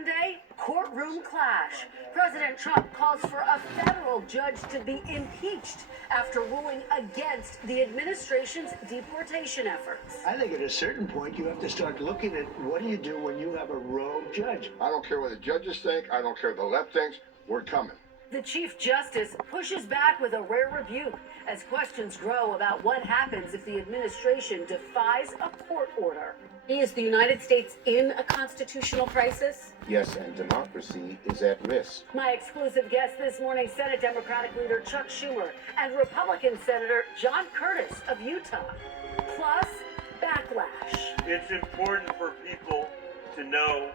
Sunday, courtroom clash. President Trump calls for a federal judge to be impeached after ruling against the administration's deportation efforts. I think at a certain point you have to start looking at what do you do when you have a rogue judge. I don't care what the judges think. I don't care what the left thinks. We're coming. The Chief Justice pushes back with a rare rebuke as questions grow about what happens if the administration defies a court order. Is the United States in a constitutional crisis? Yes, and democracy is at risk. My exclusive guest this morning, Senate Democratic leader Chuck Schumer and Republican Senator John Curtis of Utah. Plus, backlash. It's important for people to know,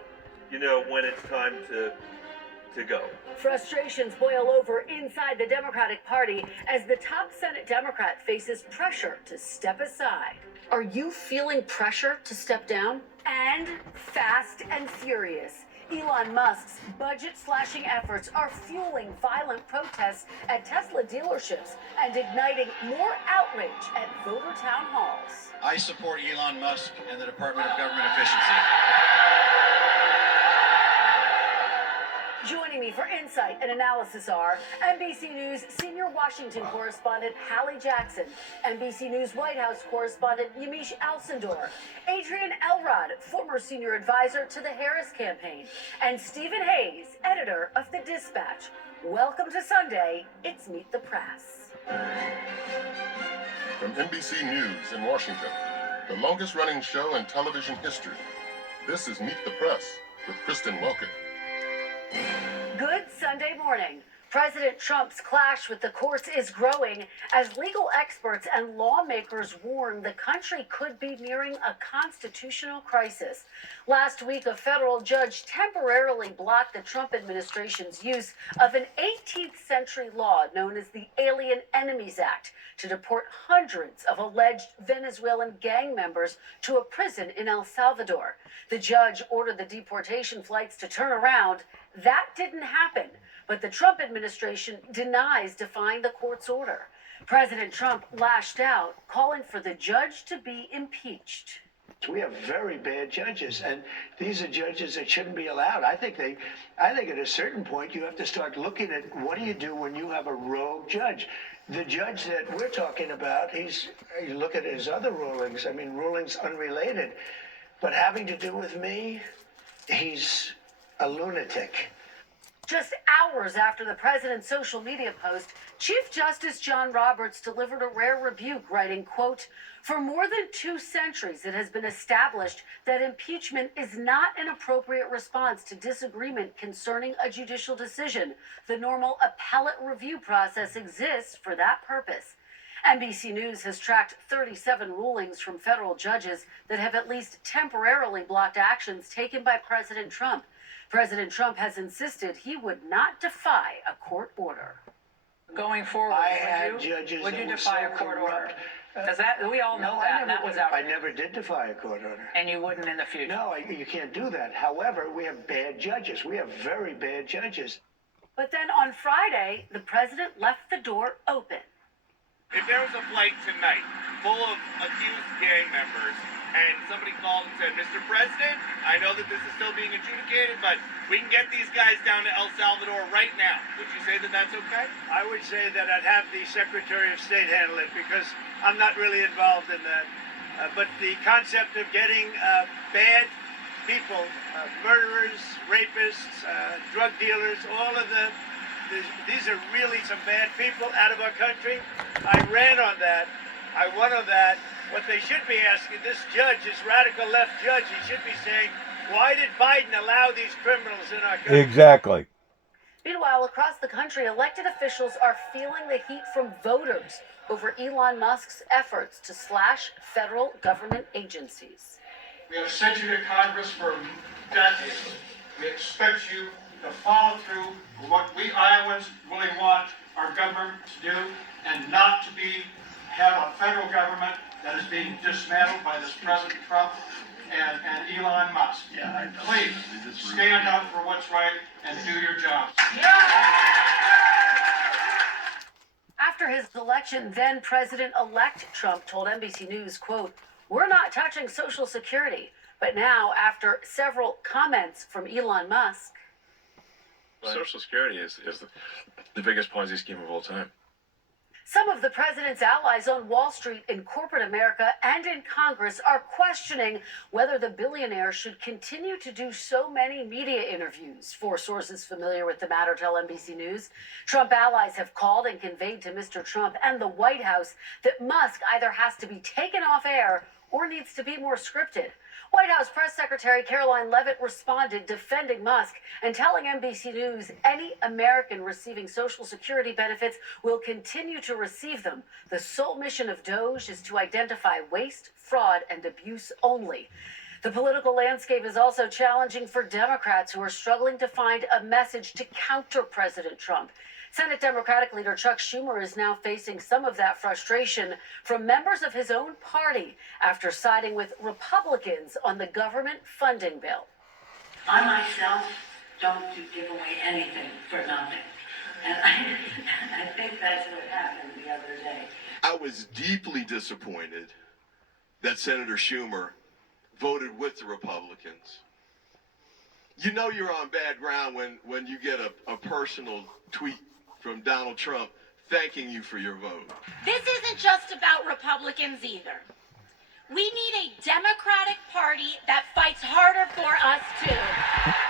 when it's time to go. Frustrations boil over inside the Democratic Party as the top Senate Democrat faces pressure to step aside. Are you feeling pressure to step down? And fast and furious. Elon Musk's budget-slashing efforts are fueling violent protests at Tesla dealerships and igniting more outrage at voter town halls. I support Elon Musk and the Department of Government Efficiency. Joining me for insight and analysis are NBC News senior Washington correspondent Hallie Jackson, NBC News White House correspondent Yamiche Alcindor, Adrian Elrod, former senior advisor to the Harris campaign, and Stephen Hayes, editor of The Dispatch. Welcome to Sunday. It's Meet the Press. From NBC News in Washington, the longest-running show in television history, this is Meet the Press with Kristen Welker. Good Sunday morning. President Trump's clash with the courts is growing as legal experts and lawmakers warn the country could be nearing a constitutional crisis. Last week, a federal judge temporarily blocked the Trump administration's use of an 18th century law known as the Alien Enemies Act to deport hundreds of alleged Venezuelan gang members to a prison in El Salvador. The judge ordered the deportation flights to turn around. That didn't happen, but the Trump administration denies defying the court's order. President Trump lashed out, calling for the judge to be impeached. We have very bad judges, and these are judges that shouldn't be allowed. I think at a certain point you have to start looking at what do you do when you have a rogue judge. The judge that we're talking about, you look at his other rulings, rulings unrelated, but having to do with me, he's a lunatic. Just hours after the president's social media post, Chief Justice John Roberts delivered a rare rebuke, writing, quote, "For more than 2 centuries, it has been established that impeachment is not an appropriate response to disagreement concerning a judicial decision. The normal appellate review process exists for that purpose." NBC News has tracked 37 rulings from federal judges that have at least temporarily blocked actions taken by President Trump. President Trump has insisted he would not defy a court order. Going forward, would you defy a court order? Because we all know that was out. I never did defy a court order. And you wouldn't in the future. No, you can't do that. However, we have bad judges. We have very bad judges. But then on Friday, the president left the door open. If there was a flight tonight full of accused gang members and somebody called and said, "Mr. President, I know that this is still being adjudicated, but we can get these guys down to El Salvador right now," would you say that that's okay? I would say that I'd have the Secretary of State handle it because I'm not really involved in that. But the concept of getting bad people, murderers, rapists, drug dealers, all of them, these are really some bad people out of our country. I ran on that. I won on that. What they should be asking, this judge, this radical left judge, he should be saying, why did Biden allow these criminals in our country? Exactly. Meanwhile, across the country, elected officials are feeling the heat from voters over Elon Musk's efforts to slash federal government agencies. We have sent you to Congress for decades. We expect you to follow through with what we Iowans really want our government to do and not to have a federal government that is being dismantled by this President Trump and Elon Musk. Yeah, Please stand up for what's right and do your jobs. After his election, then President-elect Trump told NBC News, quote, "We're not touching Social Security, but But now, after several comments from Elon Musk, Social Security is the biggest Ponzi scheme of all time. some of the president's allies on Wall Street, in corporate America, and in Congress are questioning whether the billionaire should continue to do so many media interviews. Four sources familiar with the matter tell NBC News. Trump allies have called and conveyed to Mr. Trump and the White House that Musk either has to be taken off air or needs to be more scripted. White House Press Secretary Caroline Leavitt responded, defending Musk and telling NBC News any American receiving Social Security benefits will continue to receive them. The sole mission of DOGE is to identify waste, fraud, and abuse only. The political landscape is also challenging for Democrats who are struggling to find a message to counter President Trump. Senate Democratic leader Chuck Schumer is now facing some of that frustration from members of his own party after siding with Republicans on the government funding bill. I myself don't give away anything for nothing. And I think that's what happened the other day. I was deeply disappointed that Senator Schumer voted with the Republicans. You know you're on bad ground when you get a personal tweet from Donald Trump thanking you for your vote. This isn't just about Republicans either. We need a Democratic Party that fights harder for us too.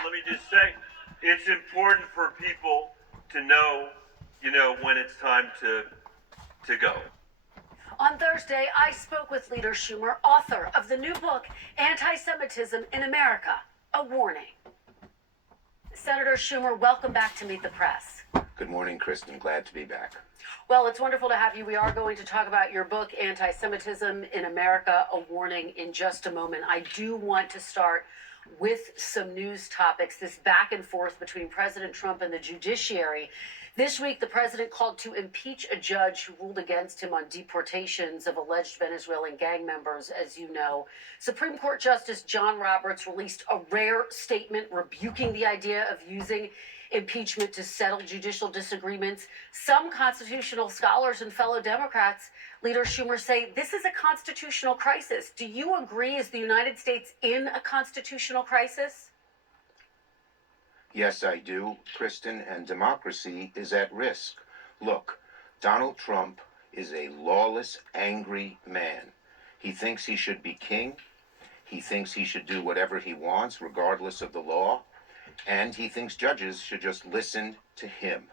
Let me just say, it's important for people to know, when it's time to go. On Thursday, I spoke with leader Schumer, author of the new book, Anti-Semitism in America, A Warning. Senator Schumer, welcome back to Meet the Press. Good morning, Kristen. Glad to be back. Well, it's wonderful to have you. We are going to talk about your book, Anti-Semitism in America, A Warning, in just a moment. I do want to start with some news topics, this back and forth between President Trump and the judiciary. This week, the president called to impeach a judge who ruled against him on deportations of alleged Venezuelan gang members, as you know. Supreme Court Justice John Roberts released a rare statement rebuking the idea of using impeachment to settle judicial disagreements. Some constitutional scholars and fellow Democrats, Leader Schumer, say this is a constitutional crisis. Do you agree? Is the United States in a constitutional crisis? Yes, I do, Kristen, and democracy is at risk. Look, Donald Trump is a lawless, angry man. He thinks he should be king. He thinks he should do whatever he wants, regardless of the law. And he thinks judges should just listen to him.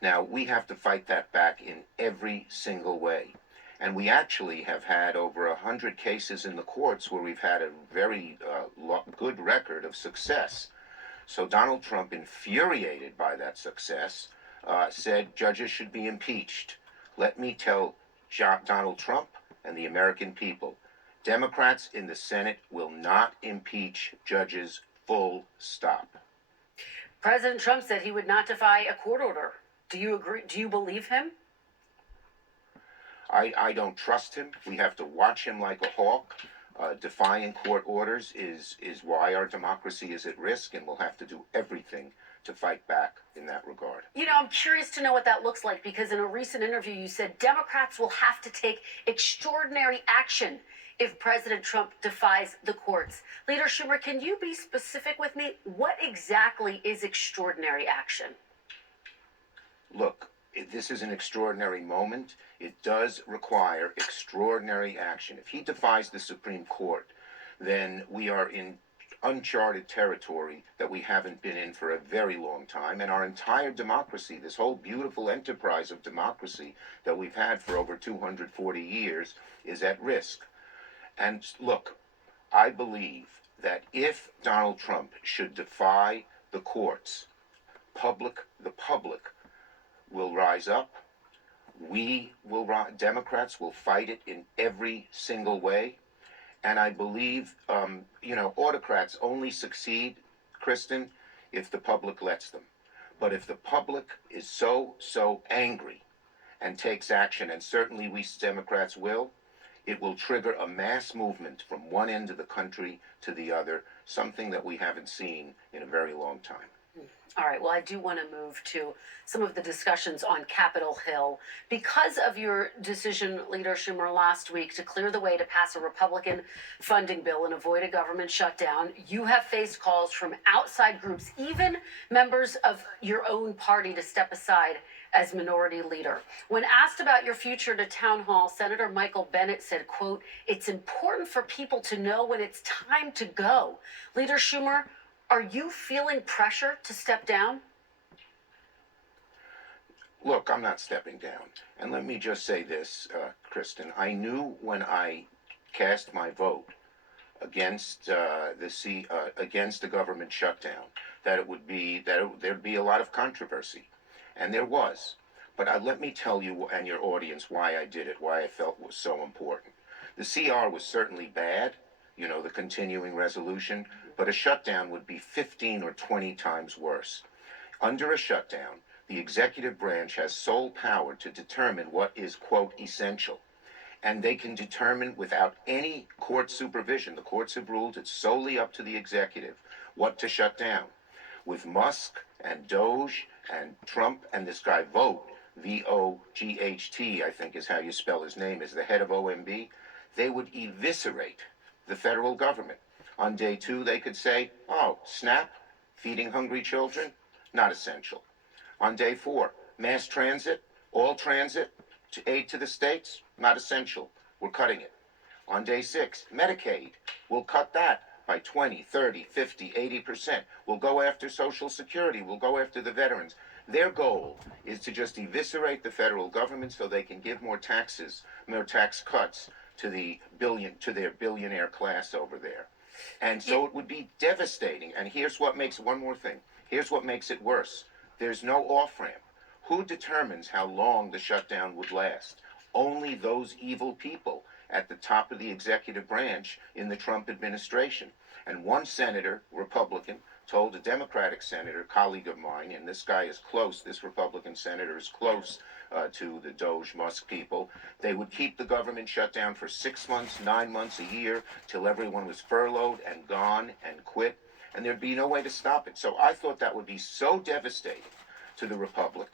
Now, we have to fight that back in every single way. And we actually have had over 100 cases in the courts where we've had a very good record of success. So Donald Trump, infuriated by that success, said judges should be impeached. Let me tell Donald Trump and the American people, Democrats in the Senate will not impeach judges, full stop. President Trump said he would not defy a court order. Do you agree? Do you believe him? I don't trust him. We have to watch him like a hawk. Defying court orders is why our democracy is at risk, and we'll have to do everything to fight back in that regard. I'm curious to know what that looks like, because in a recent interview you said Democrats will have to take extraordinary action if President Trump defies the courts. Leader Schumer, can you be specific with me? What exactly is extraordinary action? Look, this is an extraordinary moment. It does require extraordinary action. If he defies the Supreme Court, then we are in uncharted territory that we haven't been in for a very long time. And our entire democracy, this whole beautiful enterprise of democracy that we've had for over 240 years, is at risk. And look, I believe that if Donald Trump should defy the courts, the public will rise up. Democrats will fight it in every single way. And I believe, autocrats only succeed, Kristen, if the public lets them. But if the public is so angry and takes action, and certainly we Democrats will, it will trigger a mass movement from one end of the country to the other, something that we haven't seen in a very long time. All right, well, I do want to move to some of the discussions on Capitol Hill. Because of your decision, Leader Schumer, last week to clear the way to pass a Republican funding bill and avoid a government shutdown, you have faced calls from outside groups, even members of your own party, to step aside as minority leader. When asked about your future to town hall, Senator Michael Bennet said, quote, "It's important for people to know when it's time to go." Leader Schumer, are you feeling pressure to step down? Look, I'm not stepping down. And let me just say this, Kristen. I knew when I cast my vote against against the government shutdown that there'd be a lot of controversy, and there was. But let me tell you and your audience why I did it, why I felt it was so important. The CR was certainly bad, the continuing resolution, but a shutdown would be 15 or 20 times worse. Under a shutdown, the executive branch has sole power to determine what is, quote, essential. And they can determine without any court supervision. The courts have ruled it's solely up to the executive what to shut down. With Musk and Doge and Trump and this guy Vogt, Voght, I think is how you spell his name, as the head of OMB, they would eviscerate the federal government. On day 2, they could say, oh, SNAP, feeding hungry children, not essential. On day 4, mass transit, all transit, aid to the states, not essential. We're cutting it. On day 6, Medicaid, we'll cut that by 20, 30, 50, 80%. We'll go after Social Security. We'll go after the veterans. Their goal is to just eviscerate the federal government so they can give more tax cuts to their billionaire class over there. And so it would be devastating. And here's what makes one more thing. Here's what makes it worse. There's no off-ramp. Who determines how long the shutdown would last? Only those evil people at the top of the executive branch in the Trump administration. And one senator, Republican, told a Democratic senator, colleague of mine, and this guy is close, this Republican senator is close to the Doge Musk people, they would keep the government shut down for 6 months, 9 months, a year, till everyone was furloughed and gone and quit, and there'd be no way to stop it. So I thought that would be so devastating to the Republic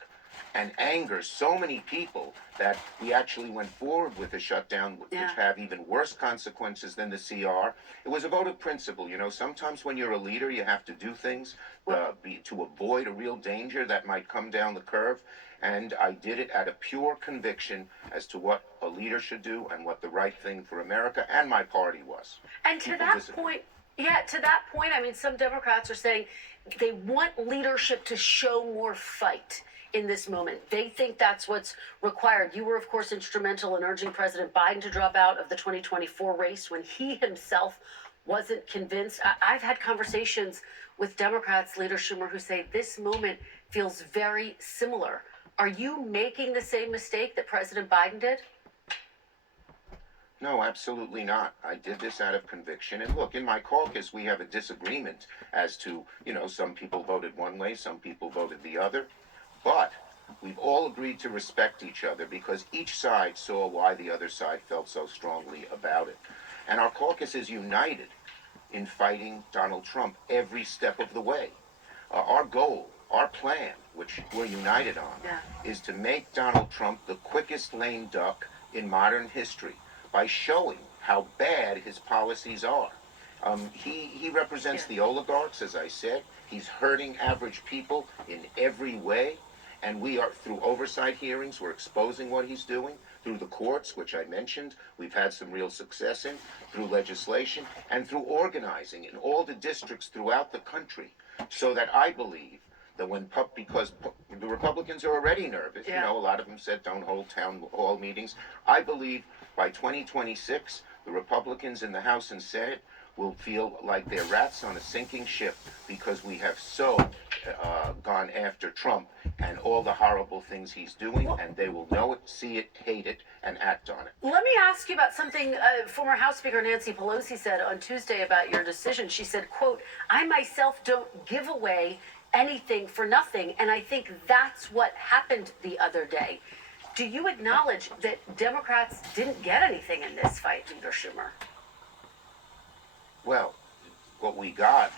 and anger so many people that we actually went forward with a shutdown, which have even worse consequences than the CR. It was a vote of principle. Sometimes when you're a leader, you have to do things to avoid a real danger that might come down the curve. And I did it out of pure conviction as to what a leader should do and what the right thing for America and my party was. And to that point, I mean, some Democrats are saying they want leadership to show more fight in this moment. They think that's what's required. You were, of course, instrumental in urging President Biden to drop out of the 2024 race when he himself wasn't convinced. I've had conversations with Democrats, Leader Schumer, who say this moment feels very similar. Are you making the same mistake that President Biden did? No, absolutely not. I did this out of conviction. And look, in my caucus, we have a disagreement as to, some people voted one way, some people voted the other. But we've all agreed to respect each other because each side saw why the other side felt so strongly about it. And our caucus is united in fighting Donald Trump every step of the way. Our goal, our plan, which we're united on, is to make Donald Trump the quickest lame duck in modern history by showing how bad his policies are. He represents the oligarchs, as I said. He's hurting average people in every way. And we are, through oversight hearings, we're exposing what he's doing. Through the courts, which I mentioned, we've had some real success in. Through legislation, and through organizing in all the districts throughout the country. So that I believe that because the Republicans are already nervous, a lot of them said don't hold town hall meetings. I believe by 2026, the Republicans in the House and Senate will feel like they're rats on a sinking ship because we have so gone after Trump and all the horrible things he's doing, and they will know it, see it, hate it, and act on it. Let me ask you about something former House Speaker Nancy Pelosi said on Tuesday about your decision. She said, quote, "I myself don't give away anything for nothing, and I think that's what happened the other day." Do you acknowledge that Democrats didn't get anything in this fight, Leader Schumer? Well, what we got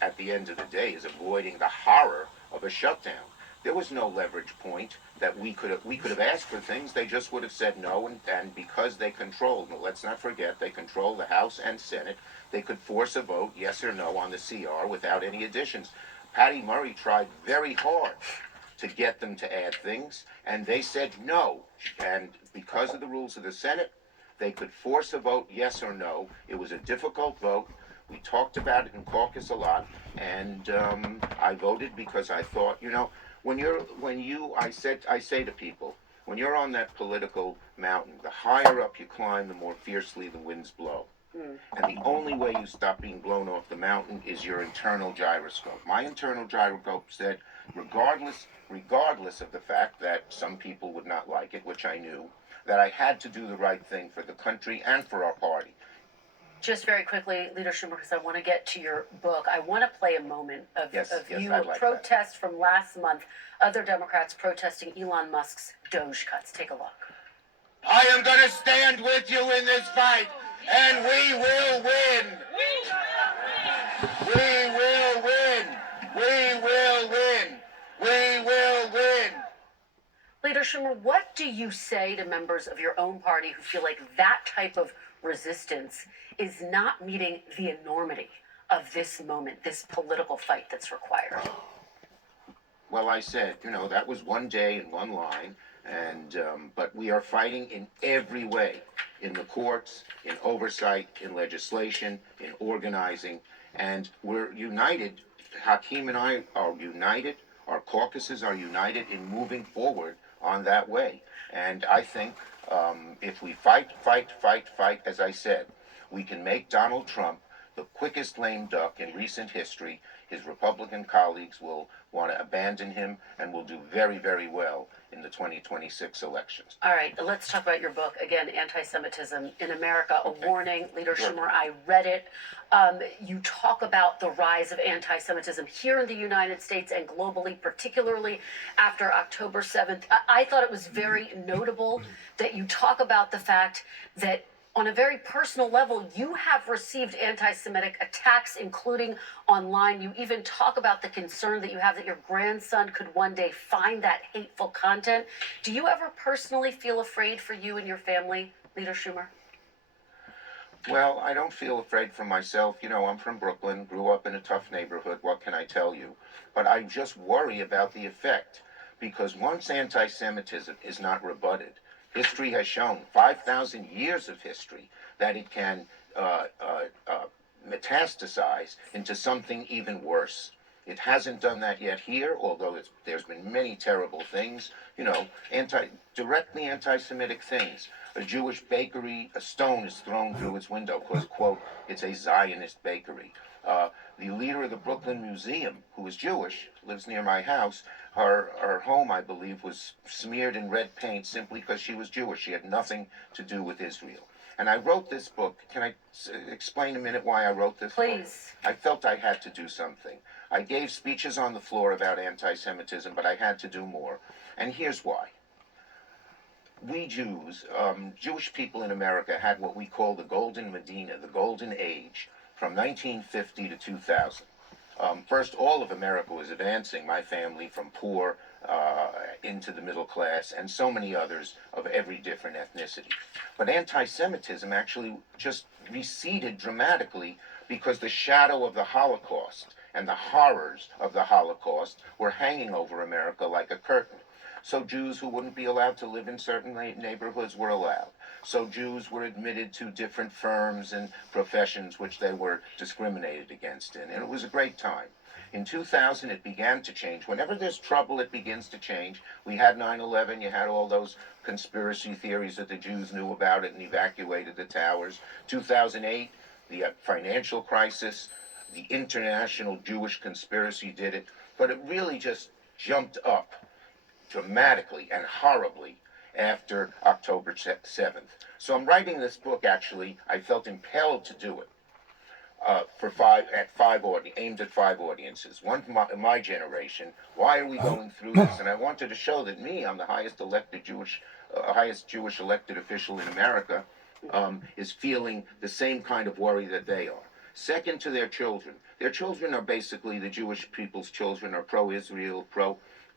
at the end of the day, is avoiding the horror of a shutdown. There was no leverage point that we could have asked for things. They just would have said no, and because they controlled, let's not forget, they control the House and Senate, they could force a vote, yes or no, on the CR without any additions. Patty Murray tried very hard to get them to add things, and they said no. And because of the rules of the Senate, they could force a vote, yes or no. It was a difficult vote. We talked about it in caucus a lot, and I voted because I thought, I say to people, when you're on that political mountain, the higher up you climb, the more fiercely the winds blow. And the only way you stop being blown off the mountain is your internal gyroscope. My internal gyroscope said, regardless of the fact that some people would not like it, which I knew, that I had to do the right thing for the country and for our party. Just very quickly, Leader Schumer, because I want to get to your book, I want to play a moment of you, a protest from last month, other Democrats protesting Elon Musk's Doge cuts. Take a look. I am going to stand with you in this fight, and we will win. We will win. We will win. We will win. Leader Schumer, what do you say to members of your own party who feel like that type of resistance is not meeting the enormity of this moment, this political fight that's required? Well, I said, that was one day and one line, and but we are fighting in every way, in the courts, in oversight, in legislation, in organizing, and we're united. Hakeem and I are united. Our caucuses are united in moving forward on that way. And I think if we fight, as I said, we can make Donald Trump the quickest lame duck in recent history. His Republican colleagues will want to abandon him and will do very, very well in the 2026 elections. All right, let's talk about your book. Again, Anti-Semitism in America, a warning. Leader Schumer, I read it. You talk about the rise of anti-Semitism here in the United States and globally, particularly after October 7th. I thought it was very notable that you talk about the fact that on a very personal level, you have received anti-Semitic attacks, including online. You even talk about the concern that you have that your grandson could one day find that hateful content. Do you ever personally feel afraid for you and your family, Leader Schumer? Well, I don't feel afraid for myself. I'm from Brooklyn, grew up in a tough neighborhood. What can I tell you? But I just worry about the effect, because once anti-Semitism is not rebutted, history has shown, 5,000 years of history, that it can metastasize into something even worse. It hasn't done that yet here, although there's been many terrible things, directly anti-Semitic things. A Jewish bakery, a stone is thrown through its window because, quote, it's a Zionist bakery. The leader of the Brooklyn Museum, who is Jewish, lives near my house. Her home, I believe, was smeared in red paint simply because she was Jewish. She had nothing to do with Israel. And I wrote this book. Can I explain a minute why I wrote this book? Please. I felt I had to do something. I gave speeches on the floor about anti-Semitism, but I had to do more. And here's why. We Jews, Jewish people in America, had what we call the Golden Medina, the Golden Age, from 1950 to 2000. First, all of America was advancing, my family from poor into the middle class, and so many others of every different ethnicity. But anti-Semitism actually just receded dramatically because the shadow of the Holocaust and the horrors of the Holocaust were hanging over America like a curtain. So Jews who wouldn't be allowed to live in certain neighborhoods were allowed. So Jews were admitted to different firms and professions which they were discriminated against in. And it was a great time. In 2000, it began to change. Whenever there's trouble, it begins to change. We had 9/11. You had all those conspiracy theories that the Jews knew about it and evacuated the towers. 2008, the financial crisis, the international Jewish conspiracy did it. But it really just jumped up dramatically and horribly after October 7th. So I'm writing this book, actually. I felt impelled to do it aimed at five audiences. One, my generation. Why are we going through this? And I wanted to show that I'm the highest Jewish elected official in America, is feeling the same kind of worry that they are. Second, to their children. Their children are basically the Jewish people's children, are pro-Israel,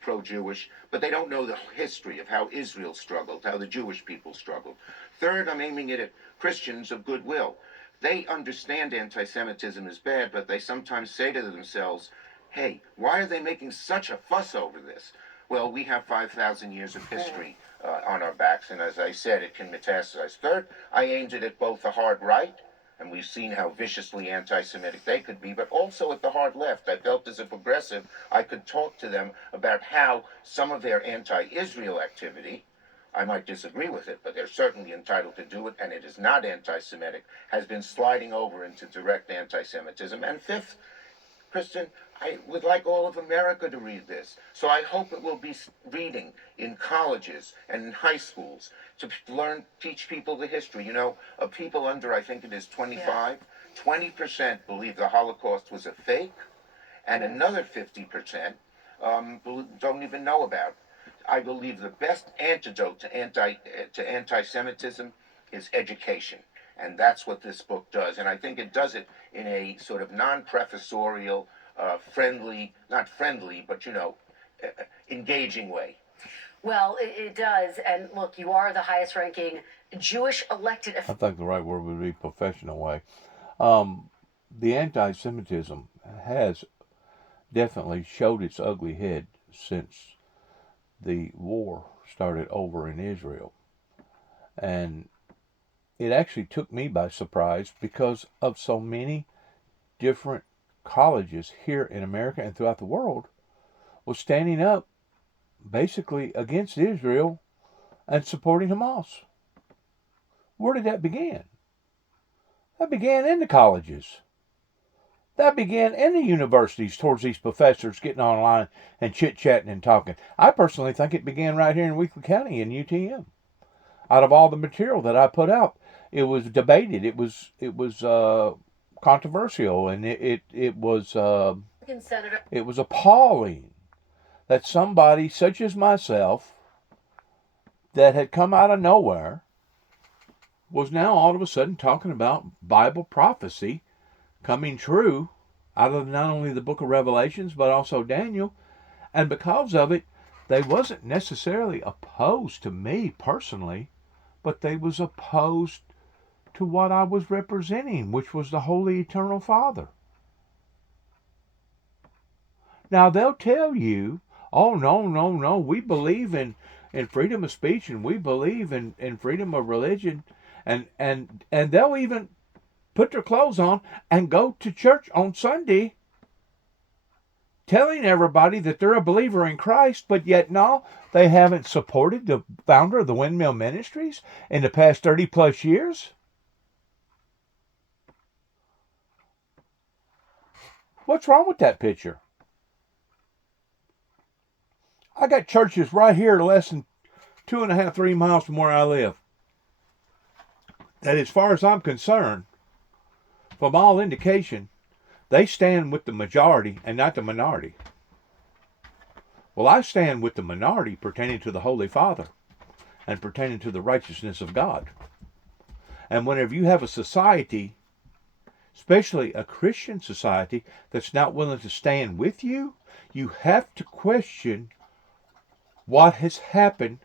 pro-Jewish, but they don't know the history of how Israel struggled, how the Jewish people struggled. Third, I'm aiming it at Christians of goodwill. They understand anti-Semitism is bad, but they sometimes say to themselves, hey, why are they making such a fuss over this? Well, we have 5,000 years of history on our backs, and as I said, it can metastasize. Third, I aimed it at both the hard right, and we've seen how viciously anti-Semitic they could be, but also at the hard left. I felt as a progressive, I could talk to them about how some of their anti-Israel activity, I might disagree with it, but they're certainly entitled to do it, and it is not anti-Semitic, has been sliding over into direct anti-Semitism. And fifth, Kristen, I would like all of America to read this. So I hope it will be reading in colleges and in high schools to teach people the history. You know, of people under, I think it is 25, 20% believe the Holocaust was a fake, and another 50% don't even know about it. I believe the best antidote to anti-Semitism is education. And that's what this book does. And I think it does it in a sort of non-professorial, friendly, not friendly, but, you know, engaging way. Well, it does. And look, you are the highest ranking Jewish elected official. I think the right word would be professional way. The anti-Semitism has definitely showed its ugly head since the war started over in Israel. And it actually took me by surprise because of so many different colleges here in America and throughout the world was standing up basically against Israel and supporting Hamas. Where did that begin? That began in the colleges. That began in the universities towards these professors getting online and chit-chatting and talking. I personally think it began right here in Weakley County in UTM. Out of all the material that I put out, it was debated. It was controversial, and it was appalling that somebody such as myself, that had come out of nowhere, was now all of a sudden talking about Bible prophecy coming true out of not only the book of Revelations but also Daniel. And because of it, they wasn't necessarily opposed to me personally, but they was opposed to what I was representing, which was the Holy Eternal Father. Now they'll tell you, oh no, we believe in freedom of speech, and we believe in freedom of religion, and they'll even put their clothes on and go to church on Sunday telling everybody that they're a believer in Christ, but yet no, they haven't supported the founder of the Windmill Ministries in the past 30 plus years. What's wrong with that picture? I got churches right here less than 2.5, 3 miles from where I live that, as far as I'm concerned, from all indication, they stand with the majority and not the minority. Well, I stand with the minority pertaining to the Holy Father and pertaining to the righteousness of God. And whenever you have a society, especially a Christian society, that's not willing to stand with you, you have to question what has happened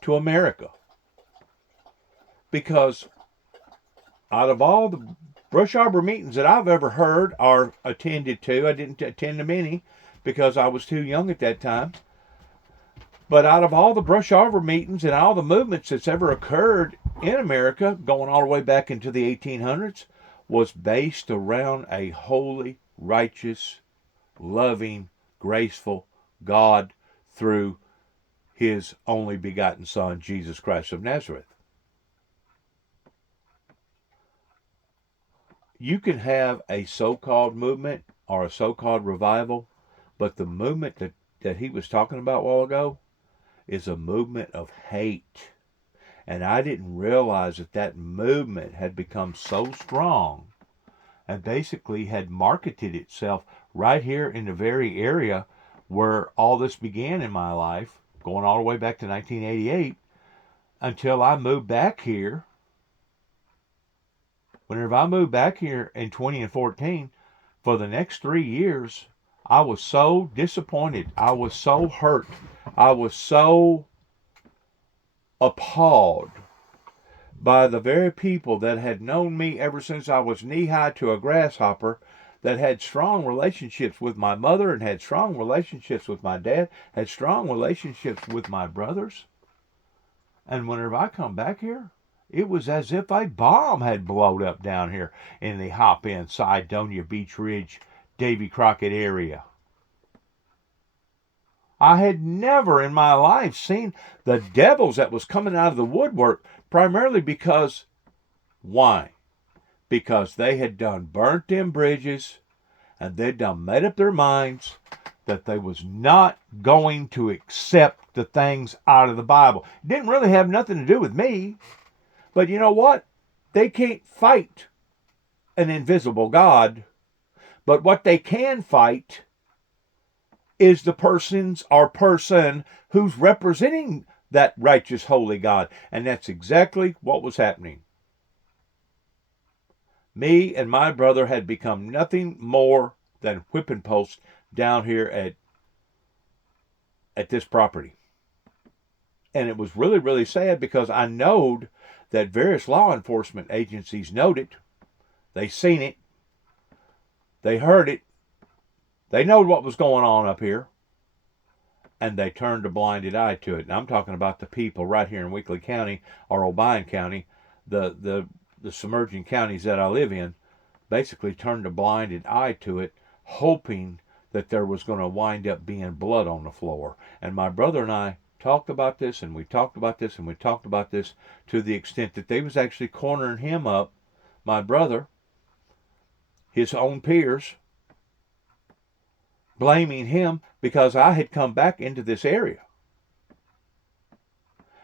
to America. Because out of all the Brush Arbor meetings that I've ever heard or attended to, I didn't attend to many because I was too young at that time, but out of all the Brush Arbor meetings and all the movements that's ever occurred in America, going all the way back into the 1800s, was based around a holy, righteous, loving, graceful God through His only begotten Son, Jesus Christ of Nazareth. You can have a so-called movement or a so-called revival, but the movement that he was talking about a while ago is a movement of hate. And I didn't realize that movement had become so strong and basically had marketed itself right here in the very area where all this began in my life, going all the way back to 1988, until I moved back here Whenever I moved back here in 2014, for the next 3 years, I was so disappointed. I was so hurt. I was so appalled by the very people that had known me ever since I was knee-high to a grasshopper, that had strong relationships with my mother and had strong relationships with my dad, had strong relationships with my brothers. And whenever I come back here, it was as if a bomb had blown up down here in the Hop-In, Cydonia, Beach Ridge, Davy Crockett area. I had never in my life seen the devils that was coming out of the woodwork, primarily because, why? Because they had done burnt them bridges, and they'd done made up their minds that they was not going to accept the things out of the Bible. It didn't really have nothing to do with me. But you know what? They can't fight an invisible God. But what they can fight is the person who's representing that righteous, holy God. And that's exactly what was happening. Me and my brother had become nothing more than whipping posts down here at this property. And it was really, really sad because I knowed that various law enforcement agencies knowed it. They seen it. They heard it. They knowed what was going on up here. And they turned a blinded eye to it. And I'm talking about the people right here in Weakley County or Obion County, the submerging counties that I live in, basically turned a blinded eye to it, hoping that there was going to wind up being blood on the floor. And my brother and I talked about this, and we talked about this, and we talked about this to the extent that they was actually cornering him up, my brother, his own peers, blaming him because I had come back into this area.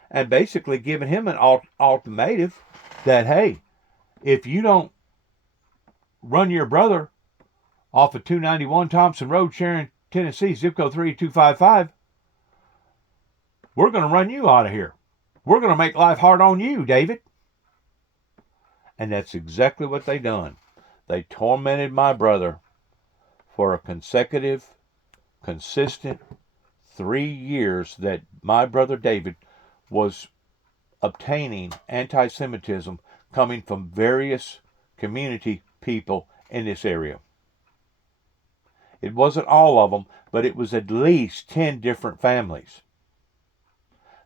And basically giving him an ultimatum that, hey, if you don't run your brother off of 291 Thompson Road, Sharon, Tennessee, zip code 3255, we're going to run you out of here. We're going to make life hard on you, David. And that's exactly what they done. They tormented my brother for a consecutive, consistent 3 years that my brother David was obtaining anti-Semitism coming from various community people in this area. It wasn't all of them, but it was at least 10 different families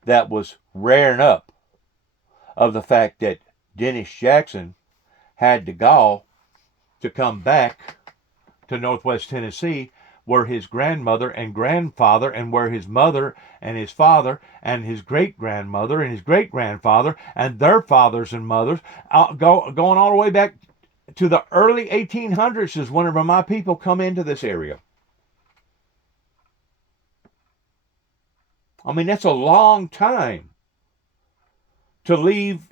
that was rearing up of the fact that Dennis Jackson had the gall to come back to Northwest Tennessee, where his grandmother and grandfather, and where his mother and his father and his great-grandmother and his great-grandfather and their fathers and mothers, going all the way back to the early 1800s is whenever my people come into this area. I mean, that's a long time to leave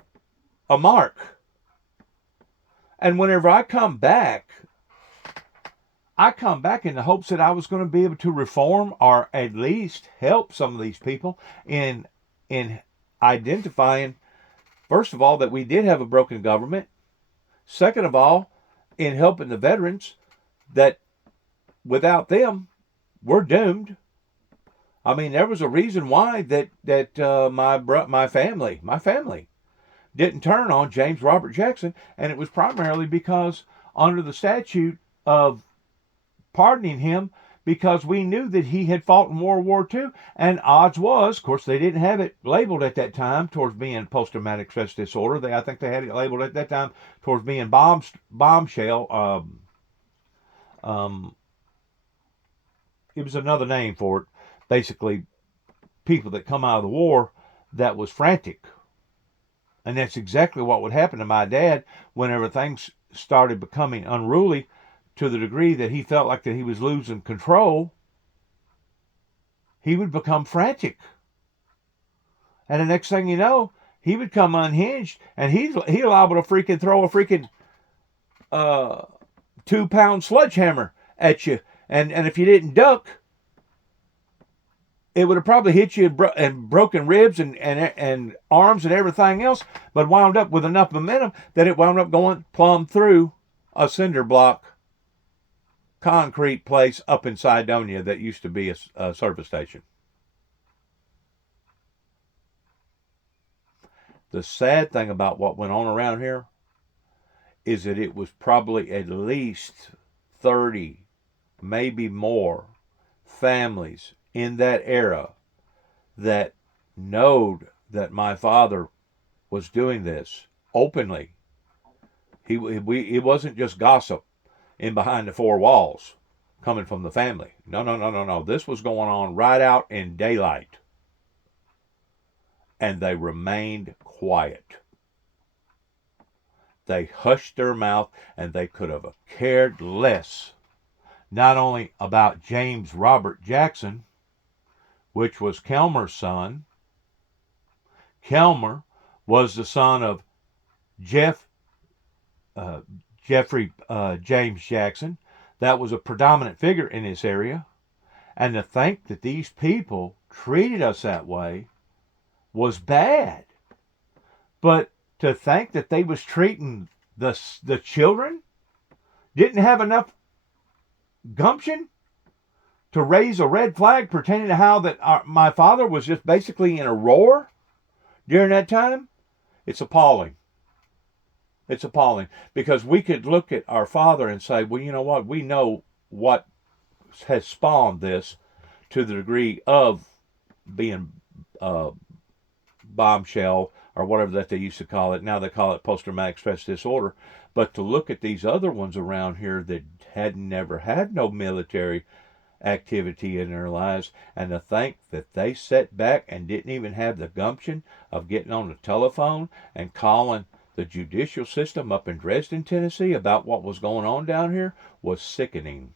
a mark. And whenever I come back in the hopes that I was going to be able to reform or at least help some of these people in identifying, first of all, that we did have a broken government. Second of all, in helping the veterans, that without them, we're doomed. I mean, there was a reason why that my family didn't turn on James Robert Jackson, and it was primarily because under the statute of pardoning him, because we knew that he had fought in World War II, and odds was, of course, they didn't have it labeled at that time towards being post-traumatic stress disorder. I think they had it labeled at that time towards being bombshell. It was another name for it. Basically, people that come out of the war that was frantic. And that's exactly what would happen to my dad whenever things started becoming unruly to the degree that he felt like that he was losing control. He would become frantic. And the next thing you know, he would come unhinged, and he's liable to freaking throw a freaking 2-pound sledgehammer at you. And if you didn't duck, it would have probably hit you and broken ribs and arms and everything else, but wound up with enough momentum that it wound up going plumb through a cinder block concrete place up in Cydonia that used to be a service station. The sad thing about what went on around here is that it was probably at least 30, maybe more, families in that era that knowed that my father was doing this openly. It wasn't just gossip in behind the four walls coming from the family. No. This was going on right out in daylight. And they remained quiet. They hushed their mouth, and they could have cared less, not only about James Robert Jackson, which was Kelmer's son. Kelmer was the son of Jeffrey James Jackson. That was a predominant figure in this area. And to think that these people treated us that way was bad. But to think that they was treating the children, didn't have enough gumption to raise a red flag pertaining to how that my father was just basically in a roar during that time, it's appalling. It's appalling, because we could look at our father and say, well, you know what? We know what has spawned this to the degree of being bombshell or whatever that they used to call it. Now they call it post-traumatic stress disorder. But to look at these other ones around here that had never had no military activity in their lives, and to think that they sat back and didn't even have the gumption of getting on the telephone and calling the judicial system up in Dresden, Tennessee about what was going on down here was sickening.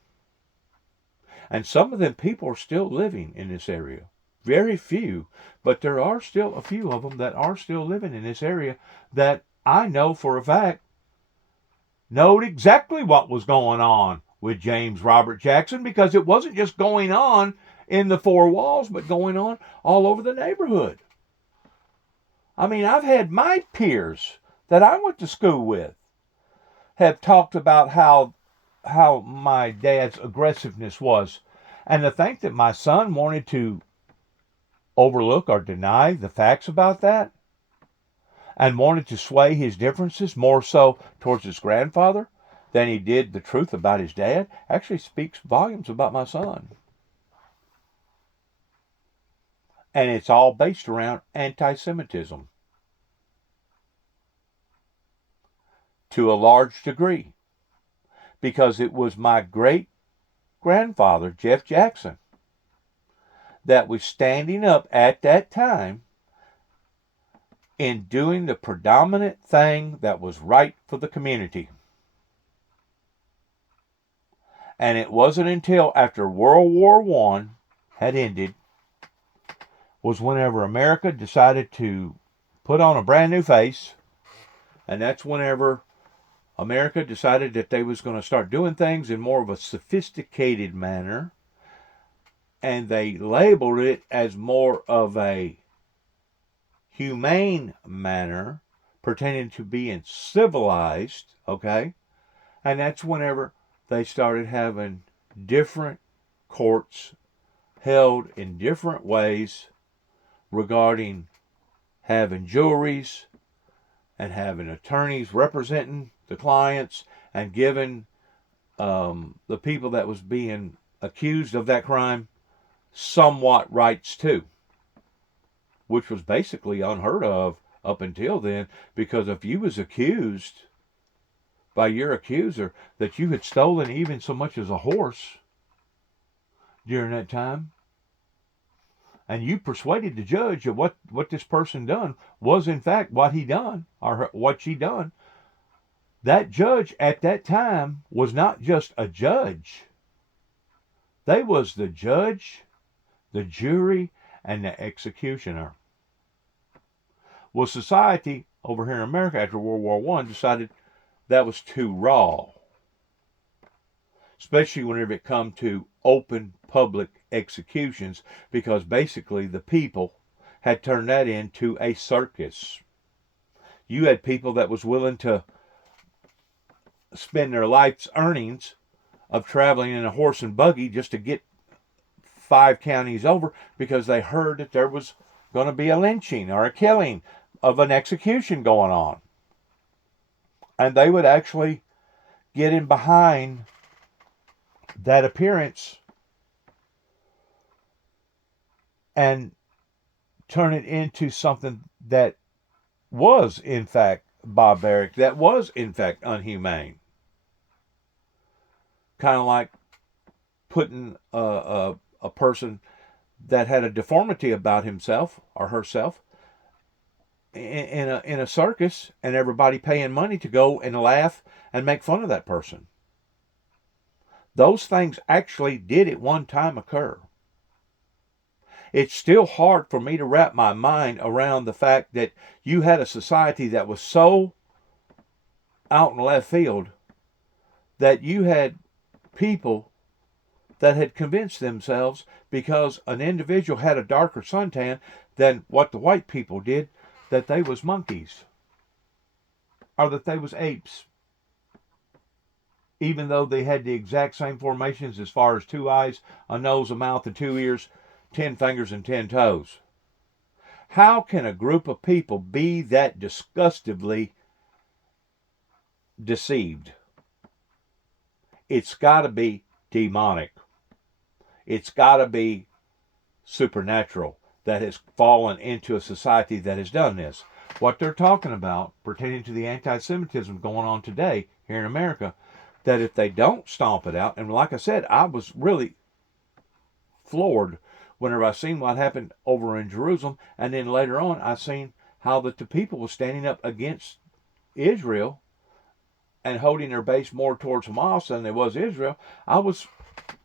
And some of them people are still living in this area. Very few, but there are still a few of them that are still living in this area that I know for a fact knowed exactly what was going on with James Robert Jackson, because it wasn't just going on in the four walls, but going on all over the neighborhood. I mean, I've had my peers that I went to school with have talked about how my dad's aggressiveness was. And to think that my son wanted to overlook or deny the facts about that and wanted to sway his differences more so towards his grandfather than he did the truth about his dad actually speaks volumes about my son. And it's all based around anti-Semitism to a large degree, because it was my great-grandfather, Jeff Jackson, that was standing up at that time in doing the predominant thing that was right for the community. And it wasn't until after World War I had ended was whenever America decided to put on a brand new face, and that's whenever America decided that they was going to start doing things in more of a sophisticated manner, and they labeled it as more of a humane manner pertaining to being civilized, okay? And that's whenever they started having different courts held in different ways regarding having juries and having attorneys representing the clients and giving the people that was being accused of that crime somewhat rights too, which was basically unheard of up until then, because if you was accused by your accuser that you had stolen even so much as a horse during that time, and you persuaded the judge that what this person done was in fact what he done or what she done, that judge at that time was not just a judge. They was the judge, the jury, and the executioner. Well, society over here in America after World War I decided that was too raw, especially whenever it come to open public executions, because basically the people had turned that into a circus. You had people that was willing to spend their life's earnings of traveling in a horse and buggy just to get 5 counties over, because they heard that there was going to be a lynching or a killing of an execution going on. And they would actually get in behind that appearance and turn it into something that was in fact barbaric, that was in fact unhumane. Kind of like putting a person that had a deformity about himself or herself in a circus, and everybody paying money to go and laugh and make fun of that person. Those things actually did at one time occur. It's still hard for me to wrap my mind around the fact that you had a society that was so out in left field that you had people that had convinced themselves, because an individual had a darker suntan than what the white people did, that they was monkeys or that they was apes, even though they had the exact same formations as far as 2 eyes, a nose, a mouth, and 2 ears, 10 fingers, and 10 toes. How can a group of people be that disgustingly deceived? It's got to be demonic. It's got to be supernatural that has fallen into a society that has done this. What they're talking about pertaining to the anti-Semitism going on today here in America, that if they don't stomp it out, and like I said, I was really floored whenever I seen what happened over in Jerusalem, and then later on I seen how that the people was standing up against Israel and holding their base more towards Hamas than they was Israel. I was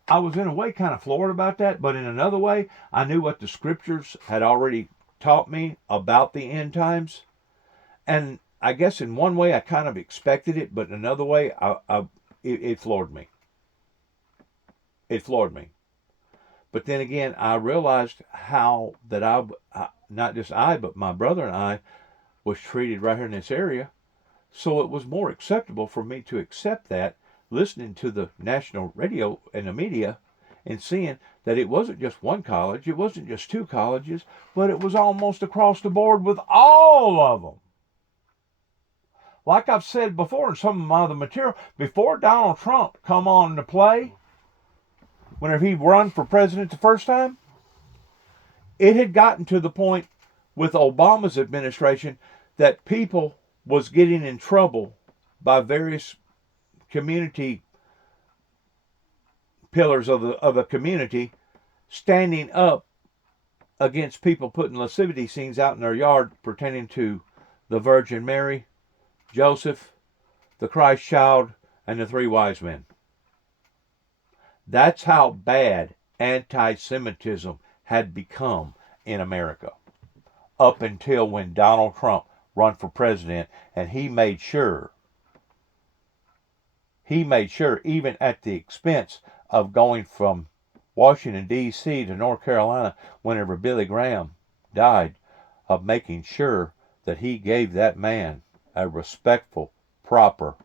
in a way kind of floored about that, but in another way, I knew what the scriptures had already taught me about the end times. And I guess in one way I kind of expected it, but in another way, it floored me. It floored me. But then again, I realized how that not just I, but my brother and I was treated right here in this area. So it was more acceptable for me to accept that, listening to the national radio and the media and seeing that it wasn't just one college, it wasn't just 2 colleges, but it was almost across the board with all of them. Like I've said before in some of my other material, before Donald Trump come on to play, whenever he run for president the first time, it had gotten to the point with Obama's administration that people was getting in trouble by various community pillars of the community standing up against people putting lascivity scenes out in their yard pertaining to the Virgin Mary, Joseph, the Christ child, and the 3 wise men. That's how bad anti-Semitism had become in America up until when Donald Trump run for president, and he made sure, even at the expense of going from Washington, D.C. to North Carolina whenever Billy Graham died, of making sure that he gave that man a respectful, proper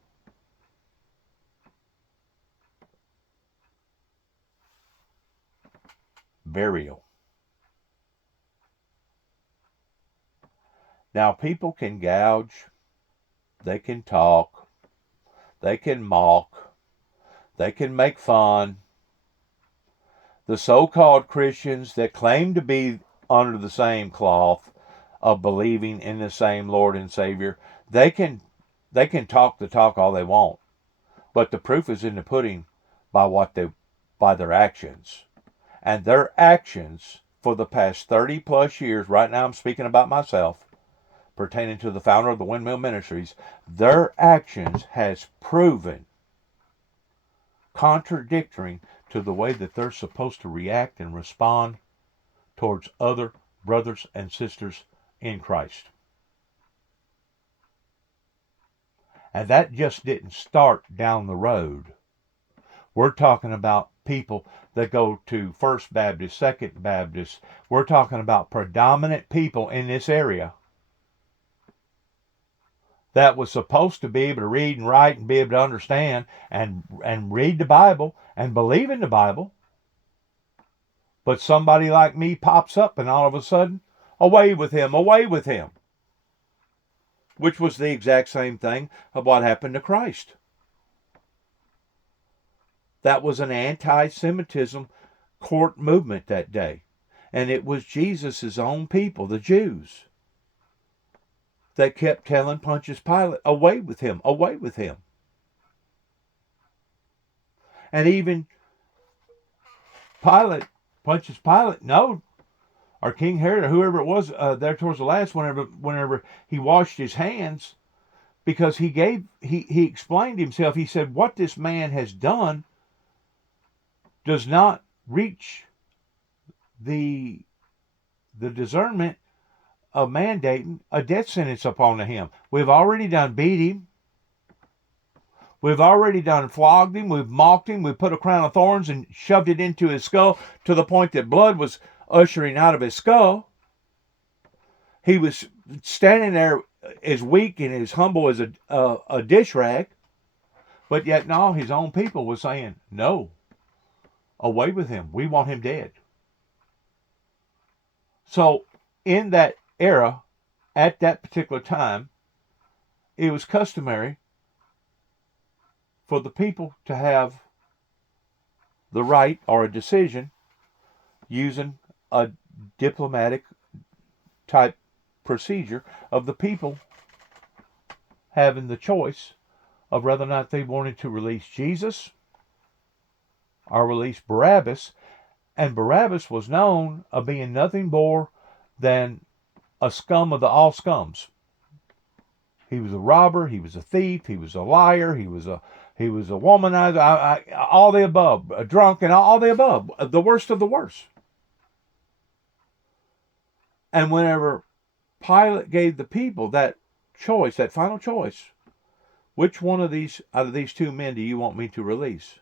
burial. Now, people can gouge, they can talk, they can mock, they can make fun. The so-called Christians that claim to be under the same cloth of believing in the same Lord and Savior, they can talk the talk all they want, but the proof is in the pudding by their actions. And their actions for the past 30 plus years, right now I'm speaking about myself, pertaining to the founder of the Windmill Ministries, their actions has proven contradictory to the way that they're supposed to react and respond towards other brothers and sisters in Christ. And that just didn't start down the road We're talking about people that go to First Baptist, Second Baptist. We're talking about predominant people in this area that was supposed to be able to read and write and be able to understand and read the Bible and believe in the Bible. But somebody like me pops up and all of a sudden, away with him, away with him. Which was the exact same thing of what happened to Christ. That was an anti-Semitism court movement that day. And it was Jesus' own people, the Jews, that kept telling Pontius Pilate, away with him, away with him. And even Pontius Pilate, no, or King Herod, or whoever it was there towards the last, whenever he washed his hands, because he explained himself. He said, what this man has done does not reach the discernment of mandating a death sentence upon him. We've already done beat him. We've already done flogged him. We've mocked him. We've put a crown of thorns and shoved it into his skull to the point that blood was ushering out of his skull. He was standing there as weak and as humble as a dish rag. But yet now his own people were saying, no, away with him. We want him dead. So in that era, at that particular time, it was customary for the people to have the right or a decision using a diplomatic type procedure of the people having the choice of whether or not they wanted to release Jesus or release Barabbas. And Barabbas was known of being nothing more than a scum of the all scums. He was a robber, he was a thief, he was a liar, he was a womanizer, all the above, a drunk, and all the above, the worst of the worst. And whenever Pilate gave the people that choice, that final choice, which one of these out of these two men do you want me to release?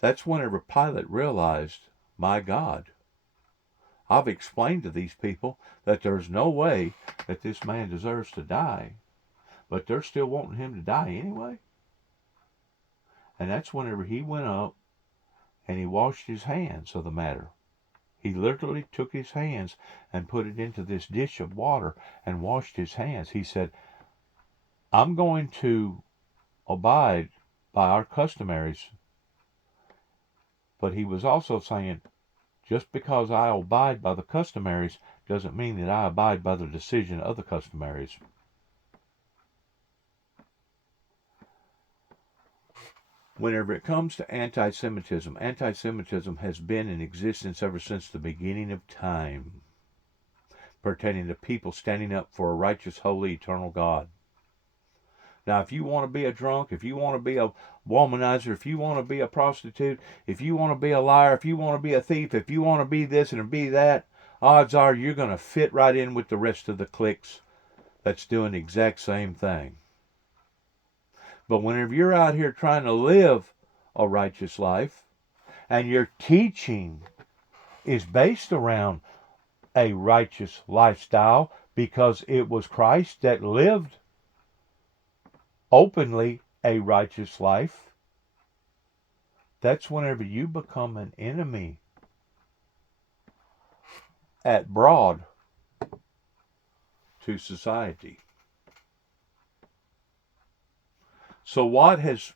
That's whenever Pilate realized, my God, I've explained to these people that there's no way that this man deserves to die, but they're still wanting him to die anyway. And that's whenever he went up and he washed his hands of the matter. He literally took his hands and put it into this dish of water and washed his hands. He said, I'm going to abide by our customaries. But he was also saying, just because I abide by the customaries doesn't mean that I abide by the decision of the customaries. Whenever it comes to anti-Semitism, anti-Semitism has been in existence ever since the beginning of time, pertaining to people standing up for a righteous, holy, eternal God. Now, if you want to be a drunk, if you want to be a womanizer, if you want to be a prostitute, if you want to be a liar, if you want to be a thief, if you want to be this and be that, odds are you're going to fit right in with the rest of the cliques that's doing the exact same thing. But whenever you're out here trying to live a righteous life, and your teaching is based around a righteous lifestyle because it was Christ that lived openly a righteous life, that's whenever you become an enemy at broad to society. So what has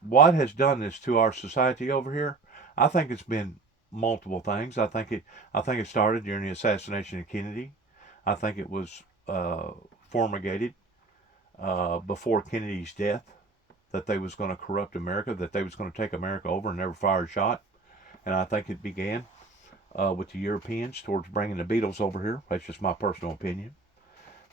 done this to our society over here? I think it's been multiple things. I think it started during the assassination of Kennedy. I think it was fumigated before Kennedy's death, that they was going to corrupt America, that they was going to take America over and never fire a shot. And I think it began with the Europeans towards bringing the Beatles over here. That's just my personal opinion.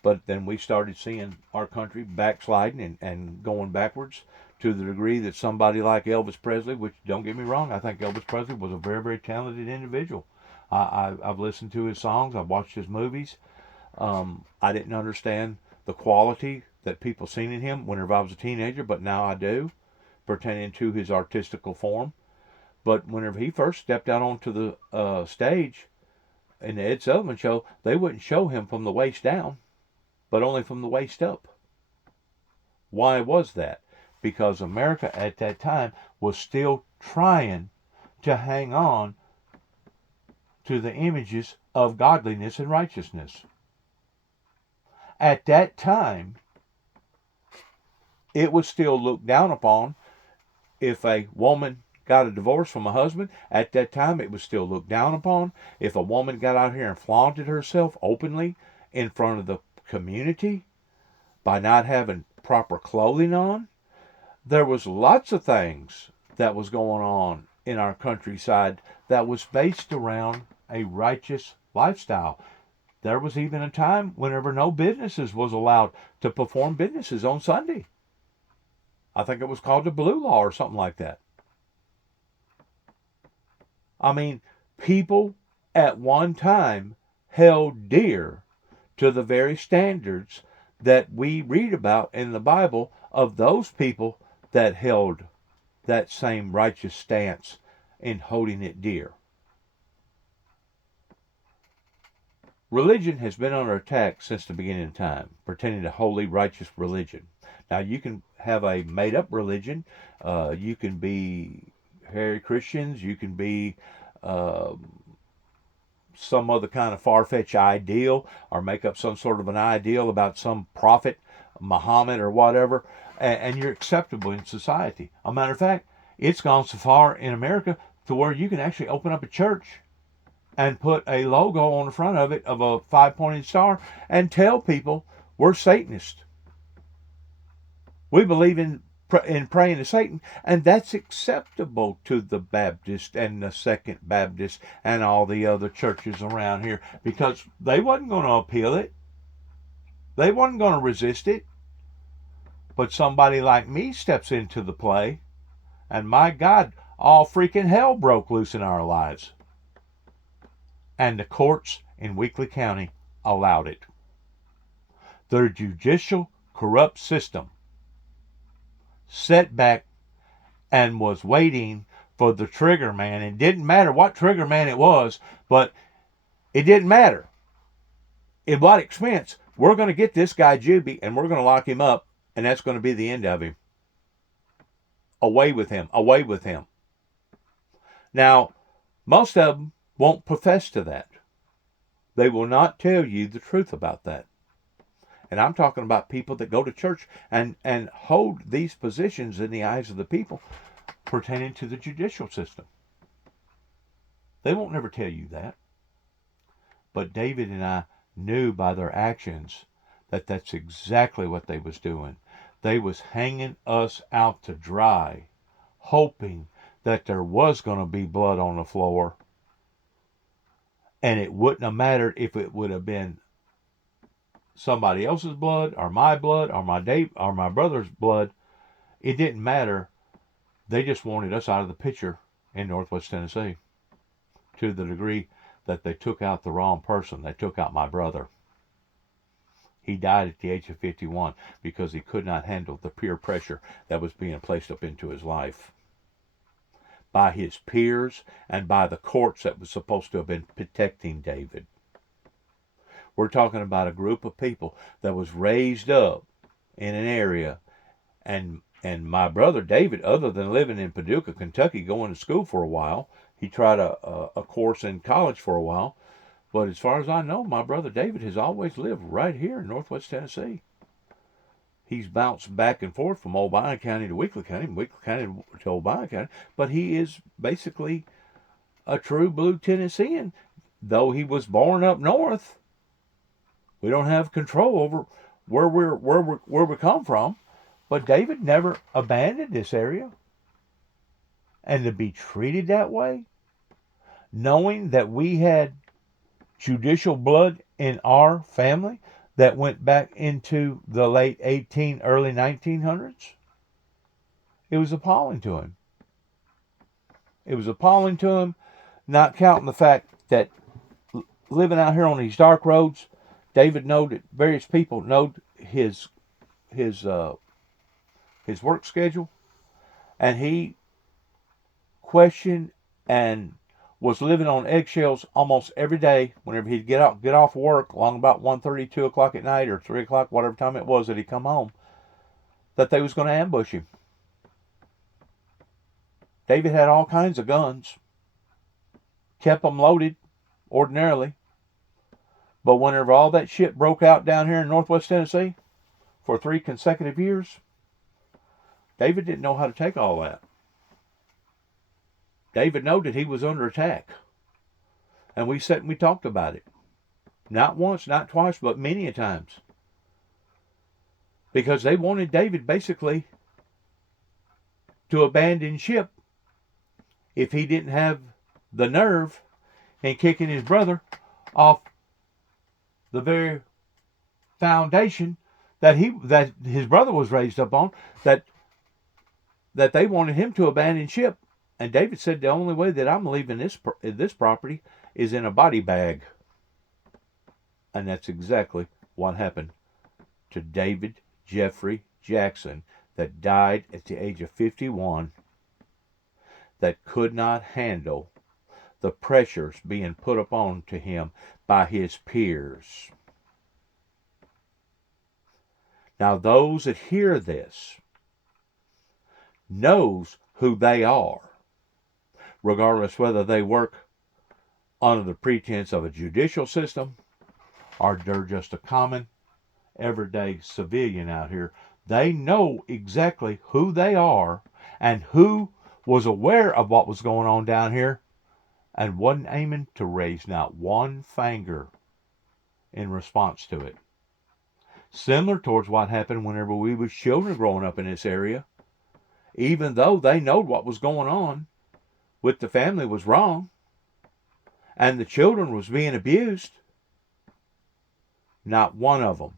But then we started seeing our country backsliding and going backwards to the degree that somebody like Elvis Presley, which don't get me wrong, I think Elvis Presley was a very, very talented individual. I've listened to his songs. I've watched his movies. I didn't understand the quality that people seen in him whenever I was a teenager, but now I do, pertaining to his artistical form. But whenever he first stepped out onto the stage in the Ed Sullivan Show, they wouldn't show him from the waist down, but only from the waist up. Why was that? Because America at that time was still trying to hang on to the images of godliness and righteousness. At that time, it was still looked down upon if a woman got a divorce from a husband. At that time, it was still looked down upon if a woman got out here and flaunted herself openly in front of the community by not having proper clothing on. There was lots of things that was going on in our countryside that was based around a righteous lifestyle. There was even a time whenever no businesses was allowed to perform businesses on Sunday. I think it was called the Blue Law or something like that. I mean, people at one time held dear to the very standards that we read about in the Bible of those people that held that same righteous stance in holding it dear. Religion has been under attack since the beginning of time, pertaining to holy, righteous religion. Now, you can have a made-up religion. You can be Hare Christians. You can be some other kind of far-fetched ideal, or make up some sort of an ideal about some prophet, Muhammad or whatever, and you're acceptable in society. A matter of fact, it's gone so far in America to where you can actually open up a church and put a logo on the front of it of a 5-pointed star and tell people we're Satanists. We believe in praying to Satan, and that's acceptable to the Baptist and the Second Baptist and all the other churches around here, because they wasn't going to appeal it. They wasn't going to resist it. But somebody like me steps into the play, and my God, all freaking hell broke loose in our lives. And the courts in Weakley County allowed it. The judicial corrupt system sat back and was waiting for the trigger man. It didn't matter what trigger man it was, but it didn't matter. At what expense? We're going to get this guy Juby, and we're going to lock him up, and that's going to be the end of him. Away with him. Away with him. Now, most of them won't profess to that. They will not tell you the truth about that. And I'm talking about people that go to church and hold these positions in the eyes of the people pertaining to the judicial system. They won't never tell you that. But David and I knew by their actions that that's exactly what they was doing. They was hanging us out to dry, hoping that there was going to be blood on the floor. And it wouldn't have mattered if it would have been somebody else's blood or my brother's blood. It didn't matter. They just wanted us out of the picture in Northwest Tennessee, to the degree that they took out the wrong person. They took out my brother. He died at the age of 51 because he could not handle the peer pressure that was being placed up into his life by his peers and by the courts that was supposed to have been protecting David. We're talking about a group of people that was raised up in an area, and my brother David, other than living in Paducah, Kentucky, going to school for a while, he tried a course in college for a while, but as far as I know, my brother David has always lived right here in Northwest Tennessee. He's bounced back and forth from Obion County to Weakley County, and Weakley County to Obion County, but he is basically a true blue Tennessean, though he was born up north. We don't have control over where we come from, but David never abandoned this area. And to be treated that way, knowing that we had judicial blood in our family that went back into the late early 1900s, it was appalling to him. It was appalling to him, not counting the fact that living out here on these dark roads, David knowed that various people knowed his work schedule, and he questioned and was living on eggshells almost every day whenever he'd get off work along about 1:30, 2 o'clock at night, or 3 o'clock, whatever time it was that he'd come home, that they was going to ambush him. David had all kinds of guns, kept them loaded ordinarily, but whenever all that shit broke out down here in northwest Tennessee for 3 consecutive years, David didn't know how to take all that. David knew that he was under attack. And we sat and we talked about it. Not once, not twice, but many a times. Because they wanted David basically to abandon ship if he didn't have the nerve in kicking his brother off the very foundation that his brother was raised up on, that they wanted him to abandon ship. And David said, the only way that I'm leaving this property is in a body bag. And that's exactly what happened to David Jeffrey Jackson, that died at the age of 51, that could not handle the pressures being put upon to him by his peers. Now those that hear this knows who they are, regardless whether they work under the pretense of a judicial system or they're just a common, everyday civilian out here. They know exactly who they are and who was aware of what was going on down here and wasn't aiming to raise not one finger in response to it. Similar towards what happened whenever we was children growing up in this area. Even though they knowed what was going on with the family was wrong and the children was being abused, not one of them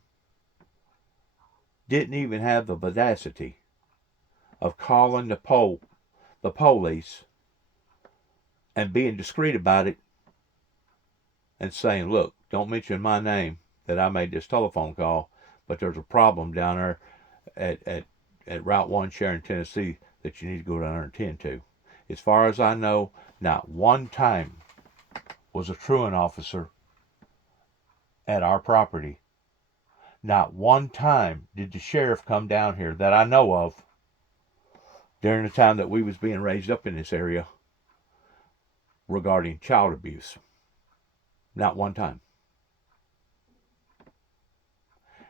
didn't even have the audacity of calling the police and being discreet about it and saying, look, don't mention my name that I made this telephone call, but there's a problem down there at Route 1 Sharon, Tennessee that you need to go down there and tend to. As far as I know, not one time was a truant officer at our property. Not one time did the sheriff come down here that I know of during the time that we was being raised up in this area regarding child abuse. Not one time.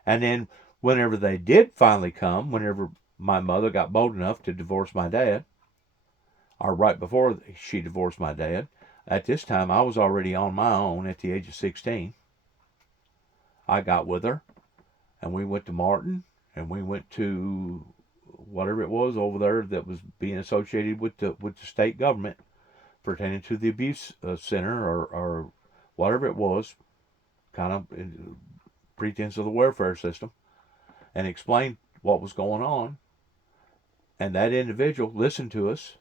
And then whenever they did finally come, whenever my mother got bold enough to divorce my dad, or right before she divorced my dad, at this time I was already on my own at the age of 16. I got with her and we went to Martin and we went to whatever it was over there that was being associated with the state government pertaining to the abuse center or whatever it was, kind of pretense of the welfare system, and explained what was going on. And that individual listened to us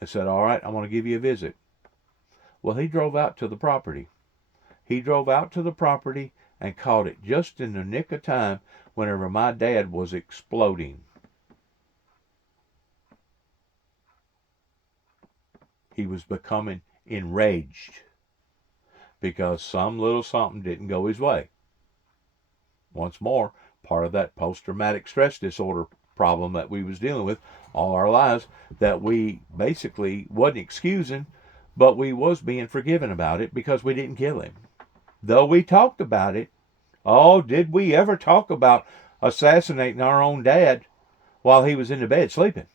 and said, all right, I want to give you a visit. Well, he drove out to the property. He drove out to the property and caught it just in the nick of time whenever my dad was exploding. He was becoming enraged because some little something didn't go his way. Once more, part of that post-traumatic stress disorder problem that we was dealing with all our lives, that we basically wasn't excusing, but we was being forgiven about it because we didn't kill him. Though we talked about it. Oh, did we ever talk about assassinating our own dad while he was in the bed sleeping?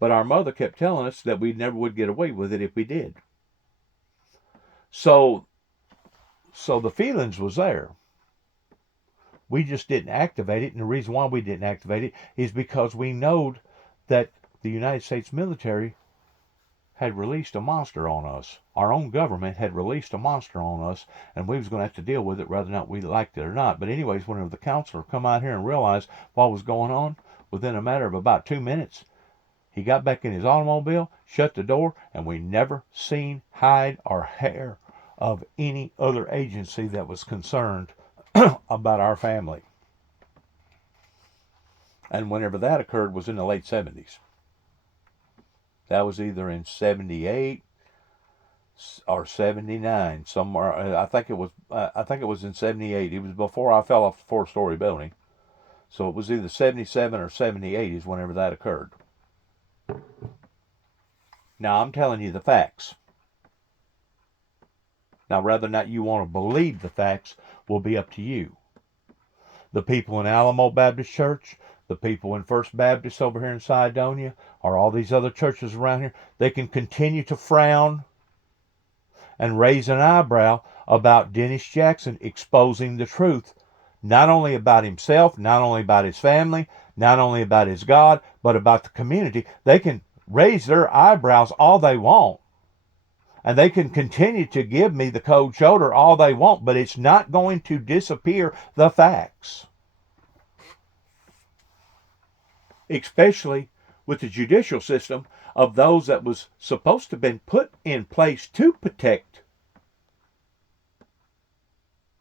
But our mother kept telling us that we never would get away with it if we did. So the feelings was there. We just didn't activate it, and the reason why we didn't activate it is because we knowed that the United States military had released a monster on us. Our own government had released a monster on us, and we was going to have to deal with it whether or not we liked it or not. But anyways, whenever the counselor come out here and realized what was going on, within a matter of about 2 minutes, he got back in his automobile, shut the door, and we never seen hide or hair of any other agency that was concerned about our family. And whenever that occurred was in the late 70s. That was either in 78 or 79, somewhere. I think it was in 78. It was before I fell off the 4-story building. So it was either 77 or 78 is whenever that occurred. Now I'm telling you the facts. Now whether or not you want to believe the facts will be up to you. The people in Alamo Baptist Church, the people in First Baptist over here in Cydonia, or all these other churches around here, they can continue to frown and raise an eyebrow about Dennis Jackson exposing the truth, not only about himself, not only about his family, not only about his God, but about the community. They can raise their eyebrows all they want, and they can continue to give me the cold shoulder all they want, but it's not going to disappear the facts. Especially with the judicial system of those that was supposed to have been put in place to protect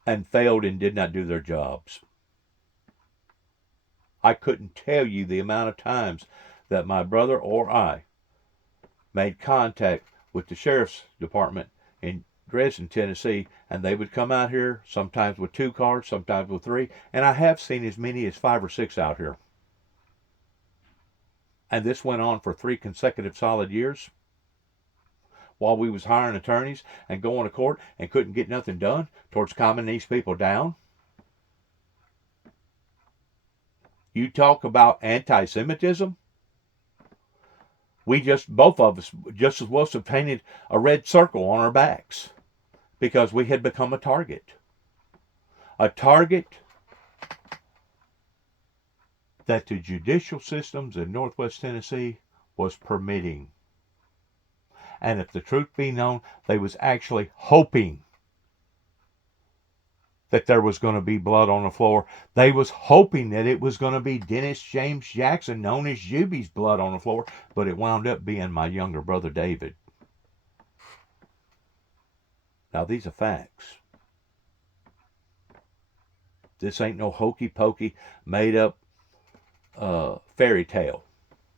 and failed and did not do their jobs. I couldn't tell you the amount of times that my brother or I made contact with the sheriff's department in Dresden, Tennessee, and they would come out here, sometimes with 2 cars, sometimes with 3, and I have seen as many as 5 or 6 out here. And this went on for 3 consecutive solid years while we was hiring attorneys and going to court and couldn't get nothing done towards calming these people down. You talk about anti-Semitism. Both of us, just as well have painted a red circle on our backs because we had become a target. A target that the judicial systems in Northwest Tennessee was permitting. And if the truth be known, they was actually hoping that there was going to be blood on the floor. They was hoping that it was going to be Dennis James Jackson, known as Juby's blood on the floor, but it wound up being my younger brother David. Now these are facts. This ain't no hokey pokey made up fairy tale.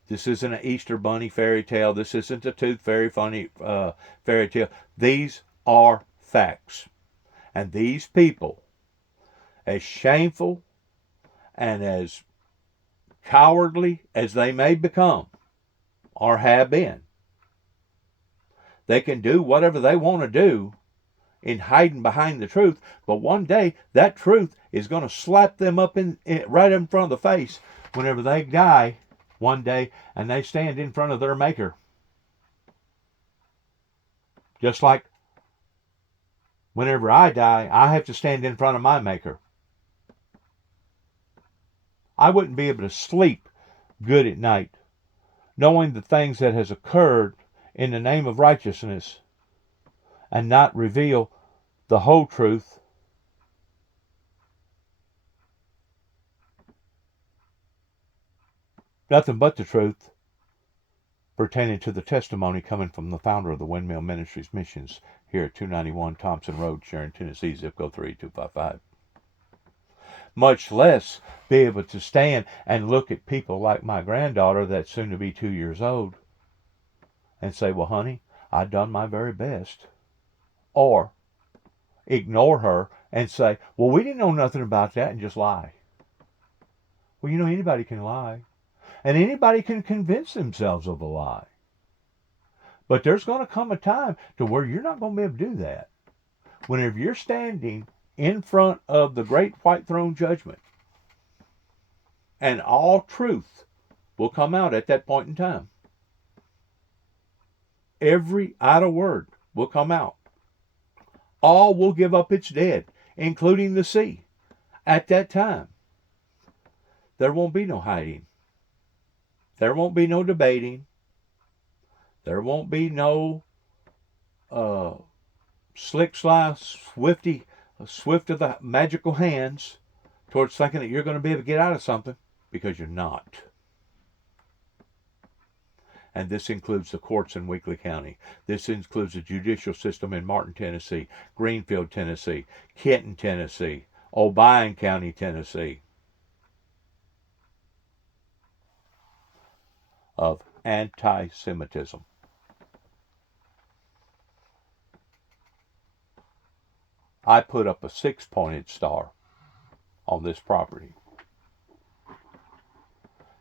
This isn't an Easter bunny fairy tale. This isn't a tooth fairy funny fairy tale. These are facts. And these people, as shameful and as cowardly as they may become or have been, they can do whatever they want to do in hiding behind the truth, but one day that truth is going to slap them up right in front of the face whenever they die one day and they stand in front of their maker. Just like whenever I die, I have to stand in front of my maker. I wouldn't be able to sleep good at night knowing the things that has occurred in the name of righteousness and not reveal the whole truth. Nothing but the truth pertaining to the testimony coming from the founder of the Windmill Ministries Missions here at 291 Thompson Road, Sharon, Tennessee, zip code 38255. Much less be able to stand and look at people like my granddaughter that's soon to be 2 years old and say, well, honey, I done my very best. Or ignore her and say, well, we didn't know nothing about that, and just lie. Well, anybody can lie. And anybody can convince themselves of a lie. But there's going to come a time to where you're not going to be able to do that. Whenever you're standing in front of the great white throne judgment, and all truth will come out at that point in time. Every idle word will come out. All will give up its dead, including the sea. At that time, there won't be no hiding. There won't be no debating. There won't be no slick, sly, swift of the magical hands towards thinking that you're going to be able to get out of something, because you're not. And this includes the courts in Weakley County. This includes the judicial system in Martin, Tennessee, Greenfield, Tennessee, Kenton, Tennessee, Obion County, Tennessee. of anti-Semitism. I put up a 6-pointed star on this property.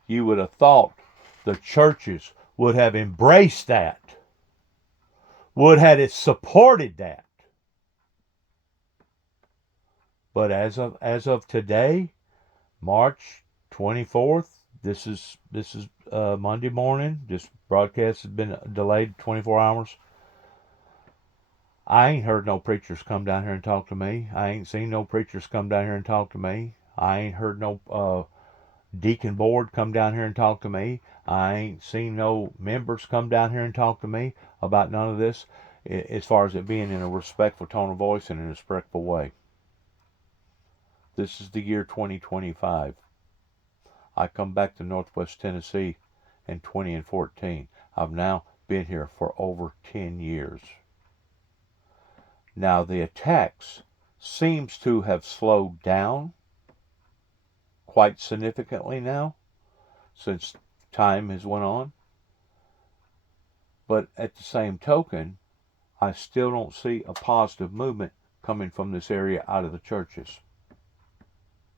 You would have thought the churches would have embraced that, would have supported that. But as of today, March 24th, this is Monday morning. This broadcast has been delayed 24 hours. I ain't heard no preachers come down here and talk to me. I ain't seen no preachers come down here and talk to me. I ain't heard no deacon board come down here and talk to me. I ain't seen no members come down here and talk to me about none of this, as far as it being in a respectful tone of voice and in a respectful way. This is the year 2025. I come back to Northwest Tennessee in 2014. I've now been here for over 10 years. Now the attacks seems to have slowed down quite significantly now since time has went on. But at the same token, I still don't see a positive movement coming from this area out of the churches,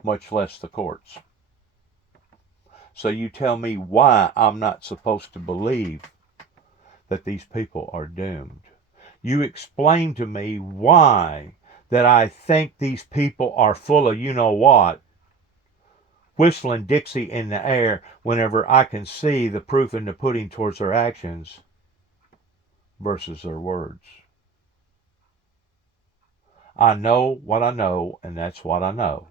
much less the courts. So you tell me why I'm not supposed to believe that these people are doomed. You explain to me why that I think these people are full of you-know-what, whistling Dixie in the air whenever I can see the proof in the pudding towards their actions versus their words. I know what I know, and that's what I know.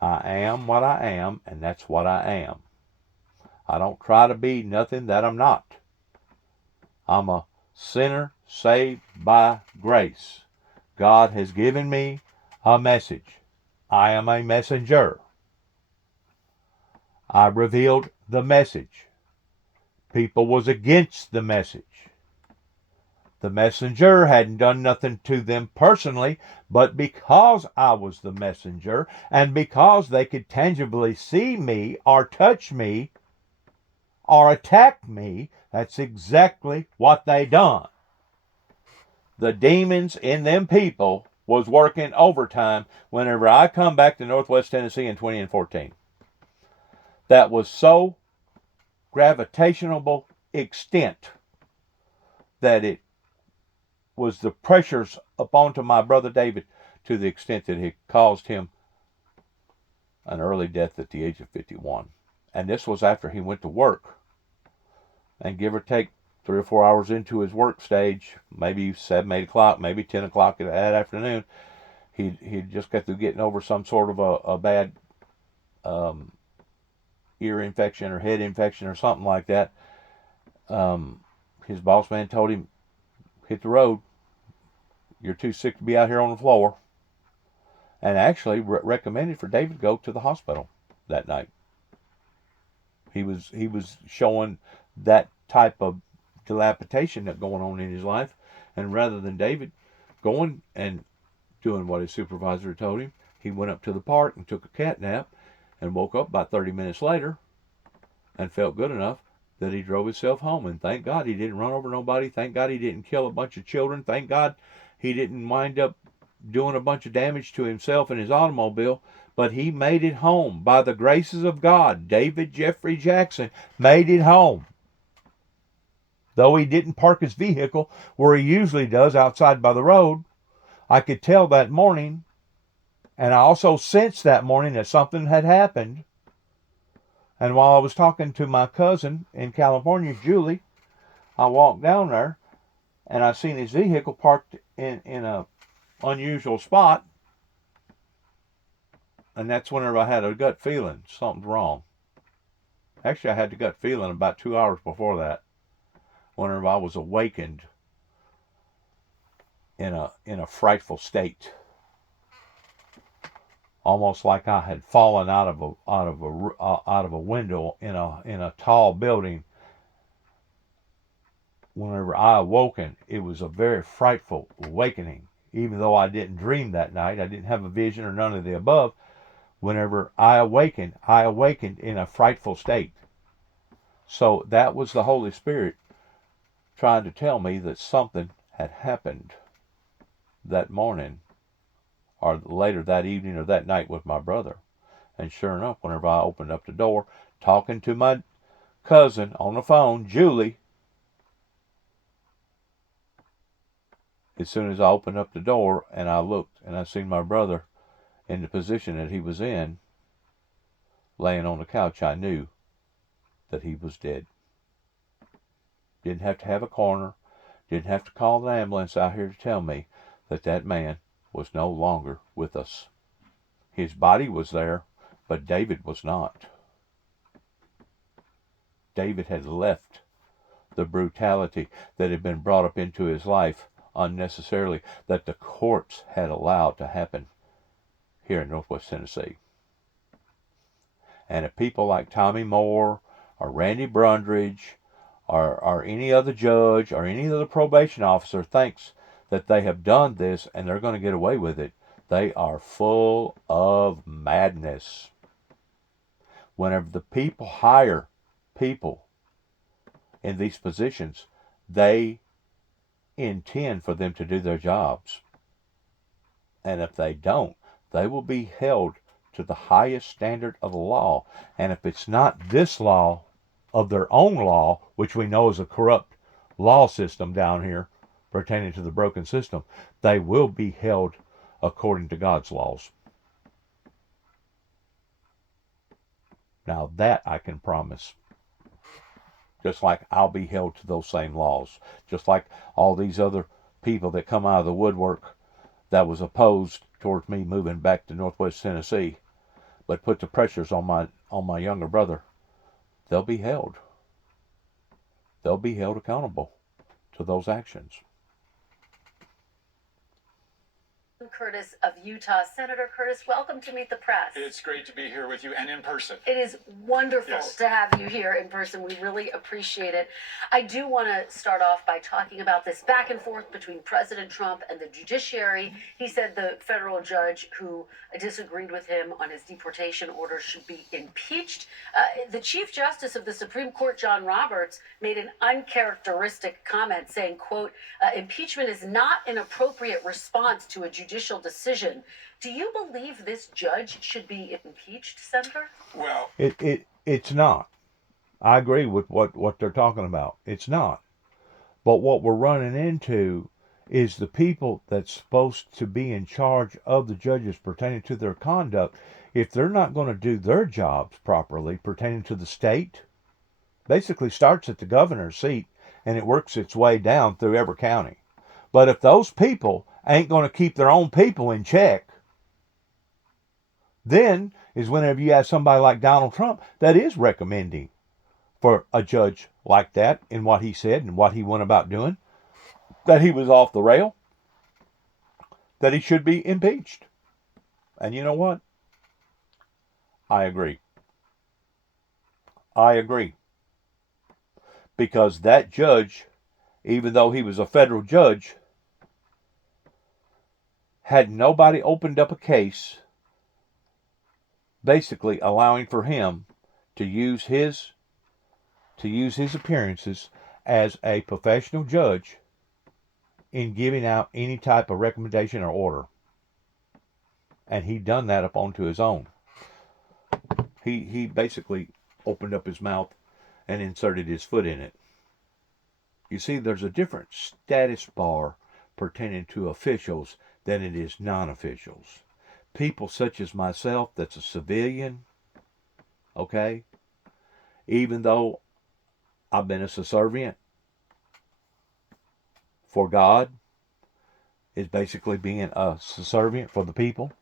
I am what I am, and that's what I am. I don't try to be nothing that I'm not. I'm a sinner saved by grace. God has given me a message. I am a messenger. I revealed the message. People was against the message. The messenger hadn't done nothing to them personally, but because I was the messenger and because they could tangibly see me or touch me or attack me, that's exactly what they done. The demons in them people was working overtime whenever I come back to Northwest Tennessee in 2014. That was so gravitational extent that it was the pressures upon to my brother David to the extent that it caused him an early death at the age of 51. And this was after he went to work. And give or take 3 or 4 hours into his work stage, maybe 7, 8 o'clock, maybe 10 o'clock that afternoon, he'd just got through getting over some sort of a bad ear infection or head infection or something like that. His boss man told him, hit the road. You're too sick to be out here on the floor. And actually recommended for David to go to the hospital that night. He was showing that type of dilapidation that going on in his life, and rather than David going and doing what his supervisor told him, he went up to the park and took a cat nap and woke up about 30 minutes later and felt good enough that he drove himself home. And thank God he didn't run over nobody. Thank God he didn't kill a bunch of children. Thank God he didn't wind up doing a bunch of damage to himself and his automobile. But he made it home by the graces of God. David Jeffrey Jackson made it home. Though he didn't park his vehicle where he usually does, outside by the road, I could tell that morning, and I also sensed that morning that something had happened. And while I was talking to my cousin in California, Julie, I walked down there, and I seen his vehicle parked in a unusual spot. And that's whenever I had a gut feeling something's wrong. Actually, I had the gut feeling about 2 hours before that, whenever I was awakened in a frightful state, almost like I had fallen out of a window in a tall building. Whenever I awoken, it was a very frightful awakening. Even though I didn't dream that night, I didn't have a vision or none of the above. Whenever I awakened in a frightful state. So that was the Holy Spirit trying to tell me that something had happened that morning or later that evening or that night with my brother. And sure enough, whenever I opened up the door, talking to my cousin on the phone, Julie, as soon as I opened up the door and I looked and I seen my brother in the position that he was in, laying on the couch, I knew that he was dead. Didn't have to have a coroner, didn't have to call the ambulance out here to tell me that that man was no longer with us. His body was there, but David was not. David had left the brutality that had been brought up into his life unnecessarily, that the courts had allowed to happen here in Northwest Tennessee. And if people like Tommy Moore or Randy Brundridge or any other judge or any other probation officer thinks that they have done this and they're going to get away with it, they are full of madness. Whenever the people hire people in these positions, they intend for them to do their jobs. And if they don't, they will be held to the highest standard of the law. And if it's not this law of their own law, which we know is a corrupt law system down here pertaining to the broken system, they will be held according to God's laws. Now that I can promise. Just like I'll be held to those same laws. Just like all these other people that come out of the woodwork that was opposed towards me moving back to Northwest Tennessee, but put the pressures on my younger brother. They'll be held. They'll be held accountable to those actions. Curtis of Utah. Senator Curtis, welcome to Meet the Press. It's great to be here with you and in person. It is wonderful Yes. to have you here in person. We really appreciate it. I do want to start off by talking about this back and forth between President Trump and the judiciary. He said the federal judge who disagreed with him on his deportation order should be impeached. The Chief Justice of the Supreme Court, John Roberts, made an uncharacteristic comment saying, quote, impeachment is not an appropriate response to a judicial decision. Do you believe this judge should be impeached, Senator? Well, it's not. I agree with what they're talking about. It's not. But what we're running into is the people that's supposed to be in charge of the judges pertaining to their conduct. If they're not going to do their jobs properly pertaining to the state, basically starts at the governor's seat and it works its way down through every county. But if those people ain't going to keep their own people in check, then is whenever you have somebody like Donald Trump that is recommending for a judge like that in what he said and what he went about doing, that he was off the rail, that he should be impeached. And you know what? I agree. I agree. Because that judge, even though he was a federal judge, had nobody opened up a case basically allowing for him to use his appearances as a professional judge in giving out any type of recommendation or order. And he done that up onto his own. He basically opened up his mouth and inserted his foot in it. You see, there's a different status bar pertaining to officials than it is non-officials. People such as myself, that's a civilian, okay, even though I've been a subservient for God, is basically being a subservient for the people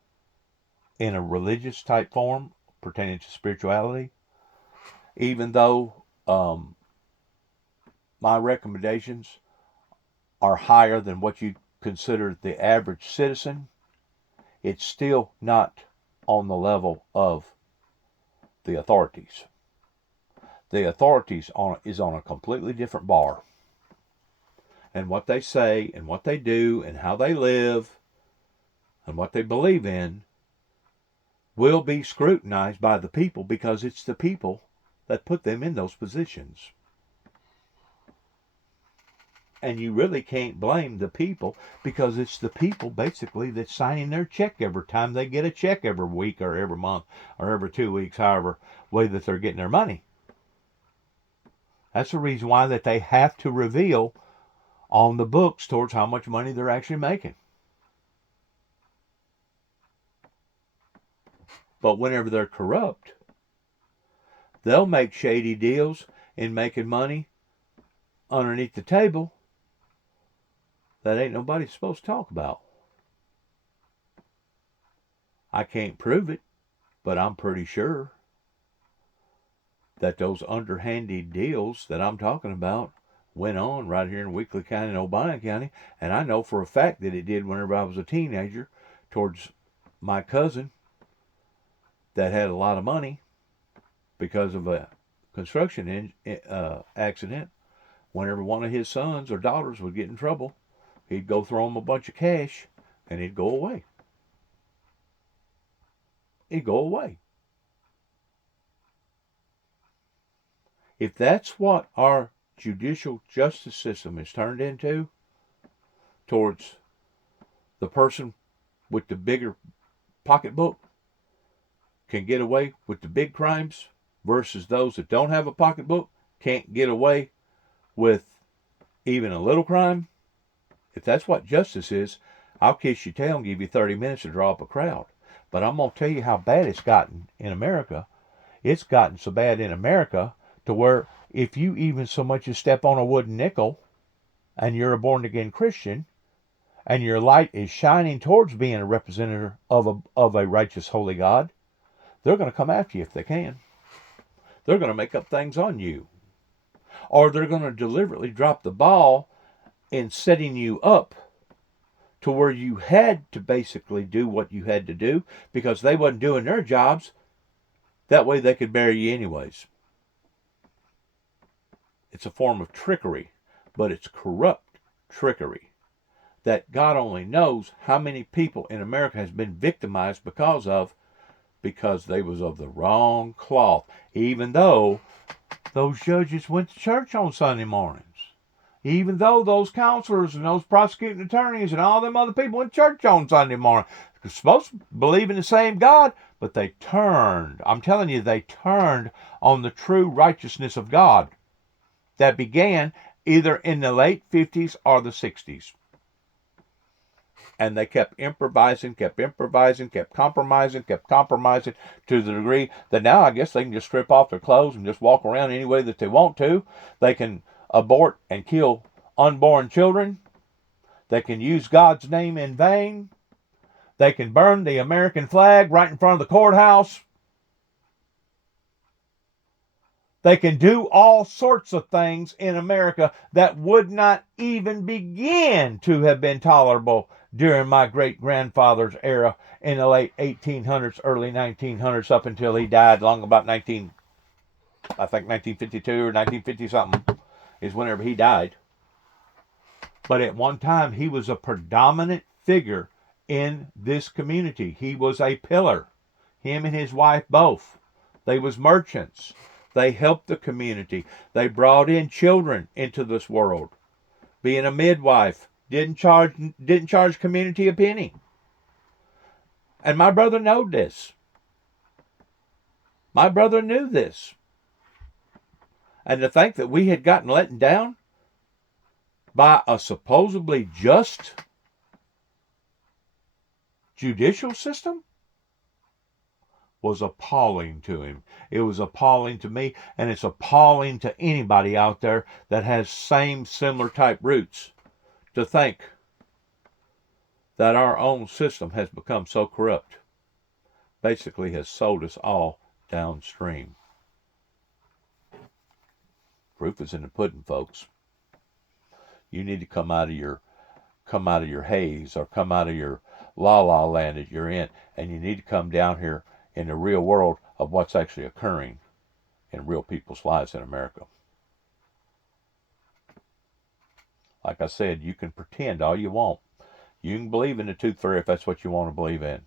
in a religious type form pertaining to spirituality. Even though my recommendations are higher than what you consider the average citizen, it's still not on the level of the authorities. The authorities is on a completely different bar. And what they say and what they do and how they live and what they believe in will be scrutinized by the people, because it's the people that put them in those positions. And you really can't blame the people, because it's the people basically that's signing their check every time they get a check every week or every month or every 2 weeks, however way that they're getting their money. That's the reason why that they have to reveal on the books towards how much money they're actually making. But whenever they're corrupt, they'll make shady deals in making money underneath the table that ain't nobody supposed to talk about. I can't prove it, but I'm pretty sure that those underhanded deals that I'm talking about went on right here in Weakley County and Obion County, and I know for a fact that it did whenever I was a teenager towards my cousin that had a lot of money because of a construction accident. Whenever one of his sons or daughters would get in trouble, he'd go throw them a bunch of cash and he'd go away. He'd go away. If that's what our judicial justice system is turned into, towards the person with the bigger pocketbook can get away with the big crimes versus those that don't have a pocketbook can't get away with even a little crime, if that's what justice is, I'll kiss your tail and give you 30 minutes to draw up a crowd. But I'm going to tell you how bad it's gotten in America. It's gotten so bad in America to where if you even so much as step on a wooden nickel and you're a born-again Christian and your light is shining towards being a representative of a righteous, holy God, they're going to come after you if they can. They're going to make up things on you. Or they're going to deliberately drop the ball in setting you up to where you had to basically do what you had to do because they wasn't doing their jobs. That way they could bury you anyways. It's a form of trickery, but it's corrupt trickery that God only knows how many people in America has been victimized because they was of the wrong cloth, even though those judges went to church on Sunday mornings. Even though those counselors and those prosecuting attorneys and all them other people went to church on Sunday morning. They're supposed to believe in the same God, but they turned. I'm telling you, they turned on the true righteousness of God that began either in the late 50s or the 60s. And they kept improvising, kept compromising to the degree that now I guess they can just strip off their clothes and just walk around any way that they want to. They can abort and kill unborn children. They can use God's name in vain. They can burn the American flag right in front of the courthouse. They can do all sorts of things in America that would not even begin to have been tolerable during my great-grandfather's era in the late 1800s, early 1900s, up until he died long about 1952 or 1950 something is whenever he died. But at one time, he was a predominant figure in this community. He was a pillar. Him and his wife both. They was merchants. They helped the community. They brought in children into this world. Being a midwife, didn't charge community a penny. And my brother knew this. My brother knew this. And to think that we had gotten let down by a supposedly just judicial system was appalling to him. It was appalling to me, and it's appalling to anybody out there that has similar type roots to think that our own system has become so corrupt, basically has sold us all downstream. Proof is in the pudding, folks. You need to come out of your haze or come out of your la-la land that you're in, and you need to come down here in the real world of what's actually occurring in real people's lives in America. Like I said, you can pretend all you want. You can believe in the tooth fairy if that's what you want to believe in.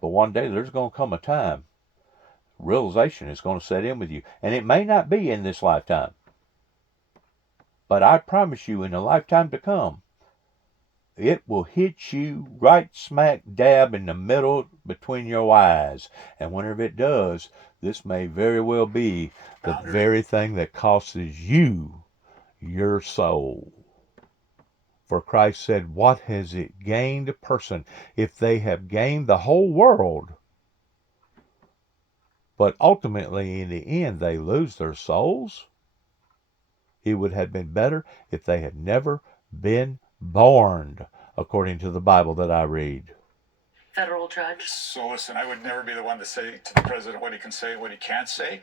But one day there's going to come a time realization is going to set in with you. And it may not be in this lifetime. But I promise you, in a lifetime to come, it will hit you right smack dab in the middle between your eyes. And whenever it does, this may very well be the very thing that costs you your soul. For Christ said, what has it gained a person if they have gained the whole world, but ultimately in the end they lose their souls? It would have been better if they had never been born, according to the Bible that I read. Federal judge. So listen, I would never be the one to say to the president what he can say and what he can't say.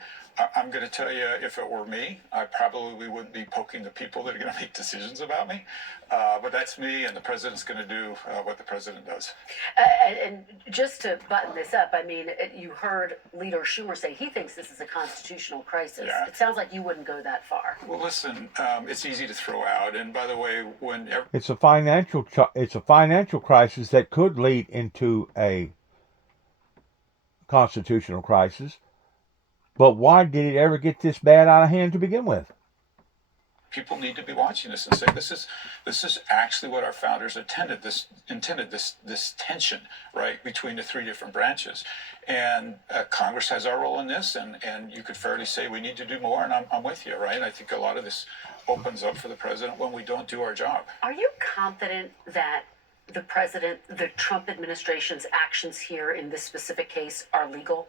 I'm going to tell you, if it were me, I probably wouldn't be poking the people that are going to make decisions about me. But that's me, and the president's going to do what the president does. And just to button this up, I mean, you heard Leader Schumer say he thinks this is a constitutional crisis. Yeah. It sounds like you wouldn't go that far. Well, listen, it's easy to throw out. And by the way, it's a financial crisis that could lead into a constitutional crisis. But why did it ever get this bad out of hand to begin with? People need to be watching this and say, this is actually what our founders intended. This tension, right, between the three different branches. And Congress has our role in this, and you could fairly say we need to do more, and I'm with you, right? I think a lot of this opens up for the president when we don't do our job. Are you confident that the Trump administration's actions here in this specific case are legal?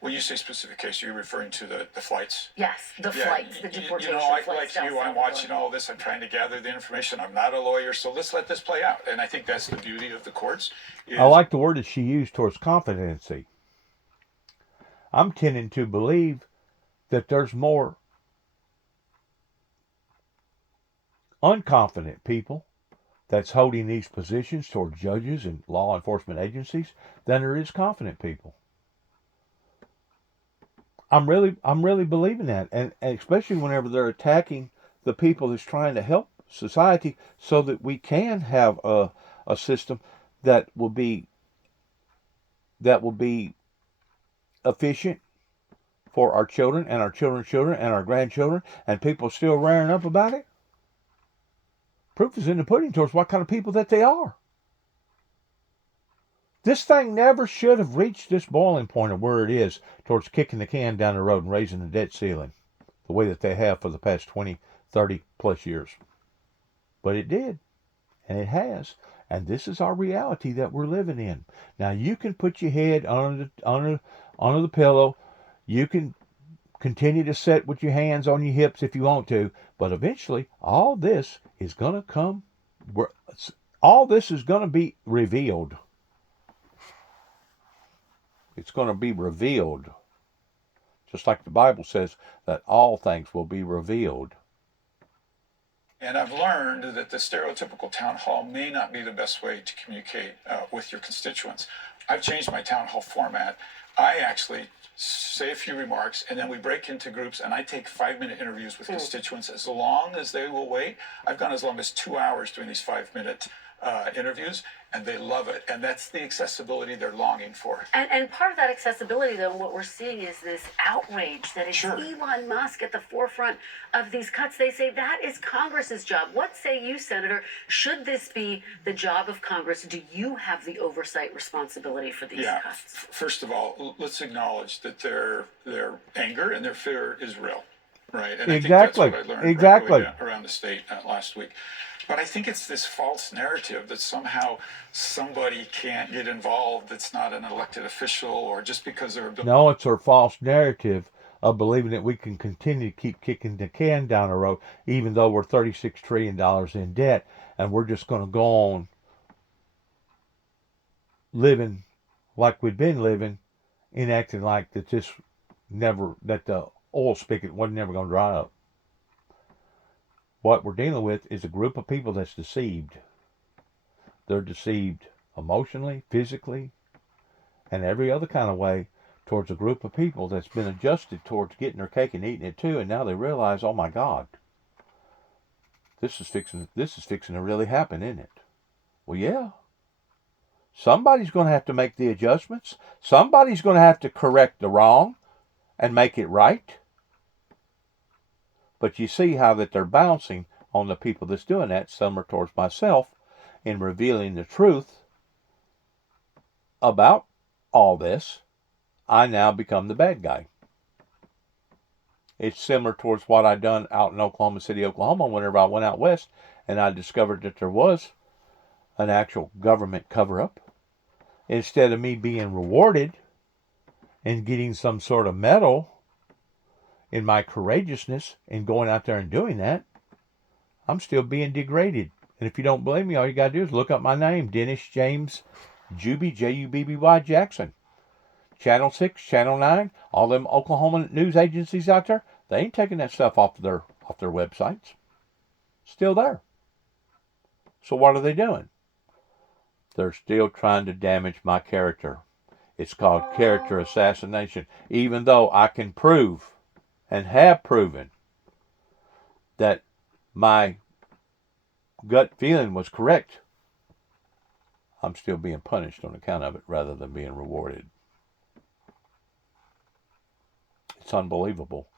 When you say specific case, you're referring to the flights? Yes, the flights, the deportation like flights. Like you, I'm watching all this. I'm trying to gather the information. I'm not a lawyer, so let's let this play out. And I think that's the beauty of the courts. I like the word that she used towards competency. I'm tending to believe that there's more unconfident people that's holding these positions toward judges and law enforcement agencies than there is confident people. I'm really believing that, and especially whenever they're attacking the people that's trying to help society, so that we can have a system that will be efficient for our children and our children's children and our grandchildren, and people still rearing up about it. Proof is in the pudding towards what kind of people that they are. This thing never should have reached this boiling point of where it is towards kicking the can down the road and raising the debt ceiling the way that they have for the past 20, 30 plus years. But it did, and it has, and this is our reality that we're living in. Now, you can put your head under the pillow. You can continue to sit with your hands on your hips if you want to, but eventually all this is going to come. All this is going to be revealed. It's going to be revealed. Just like the Bible says that all things will be revealed. And I've learned that the stereotypical town hall may not be the best way to communicate with your constituents. I've changed my town hall format. I actually say a few remarks, and then we break into groups, and I take 5-minute interviews with constituents as long as they will wait. I've gone as long as 2 hours doing these 5-minute interviews, and they love it. And that's the accessibility they're longing for. And part of that accessibility, though, what we're seeing is this outrage that it's Elon Musk at the forefront of these cuts. They say that is Congress's job. What say you, Senator? Should this be the job of Congress? Do you have the oversight responsibility for these cuts? First of all, let's acknowledge that their anger and their fear is real, right? And exactly. I think that's what I learned around the state last week. But I think it's this false narrative that somehow somebody can't get involved that's not an elected official, or just because they're a... No, it's our false narrative of believing that we can continue to keep kicking the can down the road, even though we're $36 trillion in debt, and we're just going to go on living like we've been living, enacting like that the oil spigot wasn't never going to dry up. What we're dealing with is a group of people that's deceived. They're deceived emotionally, physically, and every other kind of way towards a group of people that's been adjusted towards getting their cake and eating it too, and now they realize, oh my God, this is fixing to really happen, isn't it? Well, yeah. Somebody's going to have to make the adjustments. Somebody's going to have to correct the wrong. and make it right. But you see how that they're bouncing on the people that's doing that, similar towards myself, in revealing the truth about all this. I now become the bad guy. It's similar towards what I done out in Oklahoma City, Oklahoma, whenever I went out west and I discovered that there was an actual government cover-up. Instead of me being rewarded and getting some sort of medal in my courageousness and going out there and doing that, I'm still being degraded. And if you don't believe me, all you got to do is look up my name, Dennis James Juby, Jubby Jackson. Channel 6, Channel 9, all them Oklahoma news agencies out there, they ain't taking that stuff off their websites. Still there. So what are they doing? They're still trying to damage my character. It's called character assassination. Even though I can prove and have proven that my gut feeling was correct, I'm still being punished on account of it rather than being rewarded. It's unbelievable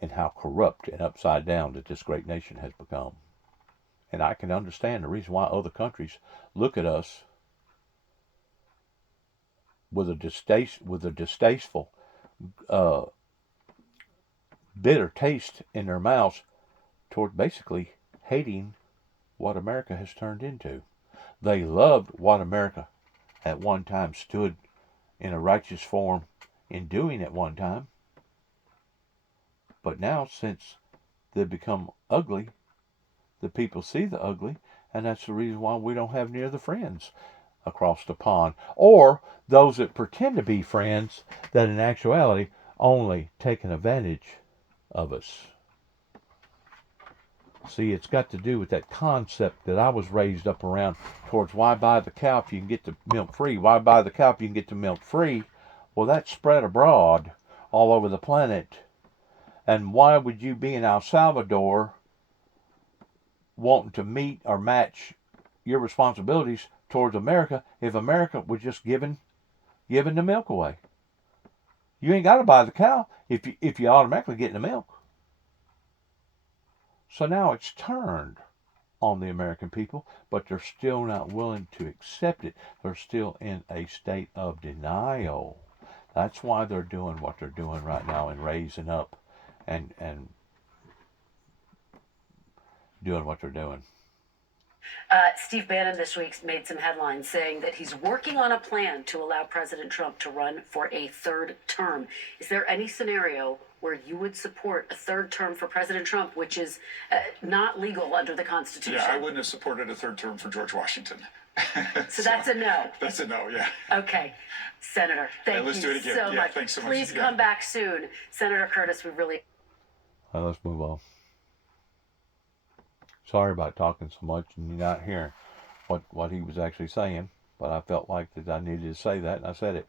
in how corrupt and upside down that this great nation has become. And I can understand the reason why other countries look at us with a distasteful, bitter taste in their mouths toward basically hating what America has turned into. They loved what America at one time stood in a righteous form in doing at one time. But now, since they've become ugly, the people see the ugly, and that's the reason why we don't have near the friends across the pond. Or those that pretend to be friends that in actuality only taking advantage of us. See, it's got to do with that concept that I was raised up around towards why buy the cow if you can get the milk free? Why buy the cow if you can get the milk free? Well, that's spread abroad all over the planet. And why would you be in El Salvador wanting to meet or match your responsibilities towards America if America was just giving the milk away? You ain't got to buy the cow if you automatically get the milk. So now it's turned on the American people, but they're still not willing to accept it. They're still in a state of denial. That's why they're doing what they're doing right now and raising up and doing what they're doing. Steve Bannon this week made some headlines saying that he's working on a plan to allow President Trump to run for a third term. Is there any scenario where you would support a third term for President Trump, which is not legal under the Constitution? Yeah, I wouldn't have supported a third term for George Washington. So that's a no. That's a no, yeah. Okay. Senator, thank let's do it you again. so Yeah, much. thanks so much. Please Yeah. come back soon. Senator Curtis, we really... All right, let's move on. Sorry about talking so much and you not hearing what he was actually saying, but I felt like that I needed to say that, and I said it.